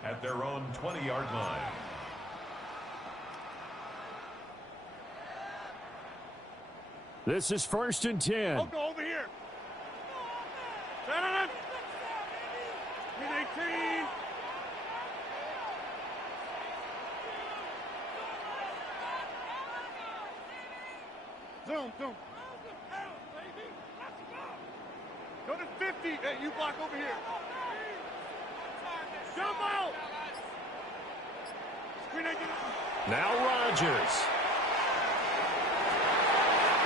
At their own 20-yard line. This is 1st and 10. I'll go over here. He's 18. Zoom. Go to 50. Hey, you block over here. Jump out. Now Rodgers.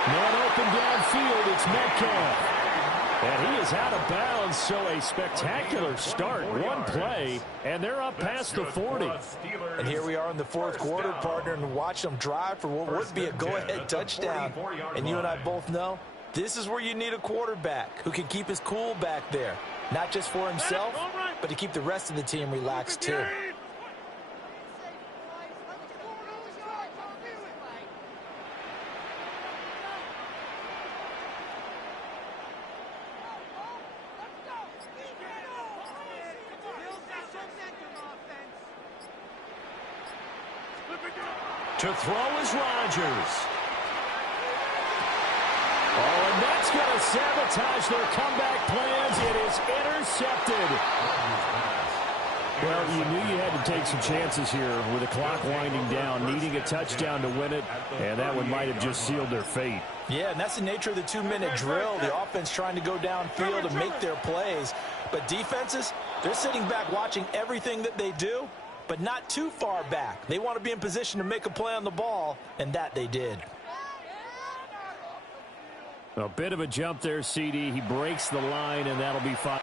Man open downfield, it's Metcalf. And he is out of bounds, so a spectacular start. One play, and they're up past the 40. And here we are in the fourth quarter, partner, and watch them drive for what would be a go-ahead touchdown. And you and I both know this is where you need a quarterback who can keep his cool back there. Not just for himself, but to keep the rest of the team relaxed too. To throw is Rodgers. Oh, and that's going to sabotage their comeback plans. It is intercepted. Well, you knew you had to take some chances here with the clock winding down, needing a touchdown to win it, and that one might have just sealed their fate. Yeah, and that's the nature of the 2-minute drill. The offense trying to go downfield and make their plays. But defenses, they're sitting back watching everything that they do, but not too far back. They want to be in position to make a play on the ball, and that they did. A bit of a jump there, CD. He breaks the line, and that'll be 5.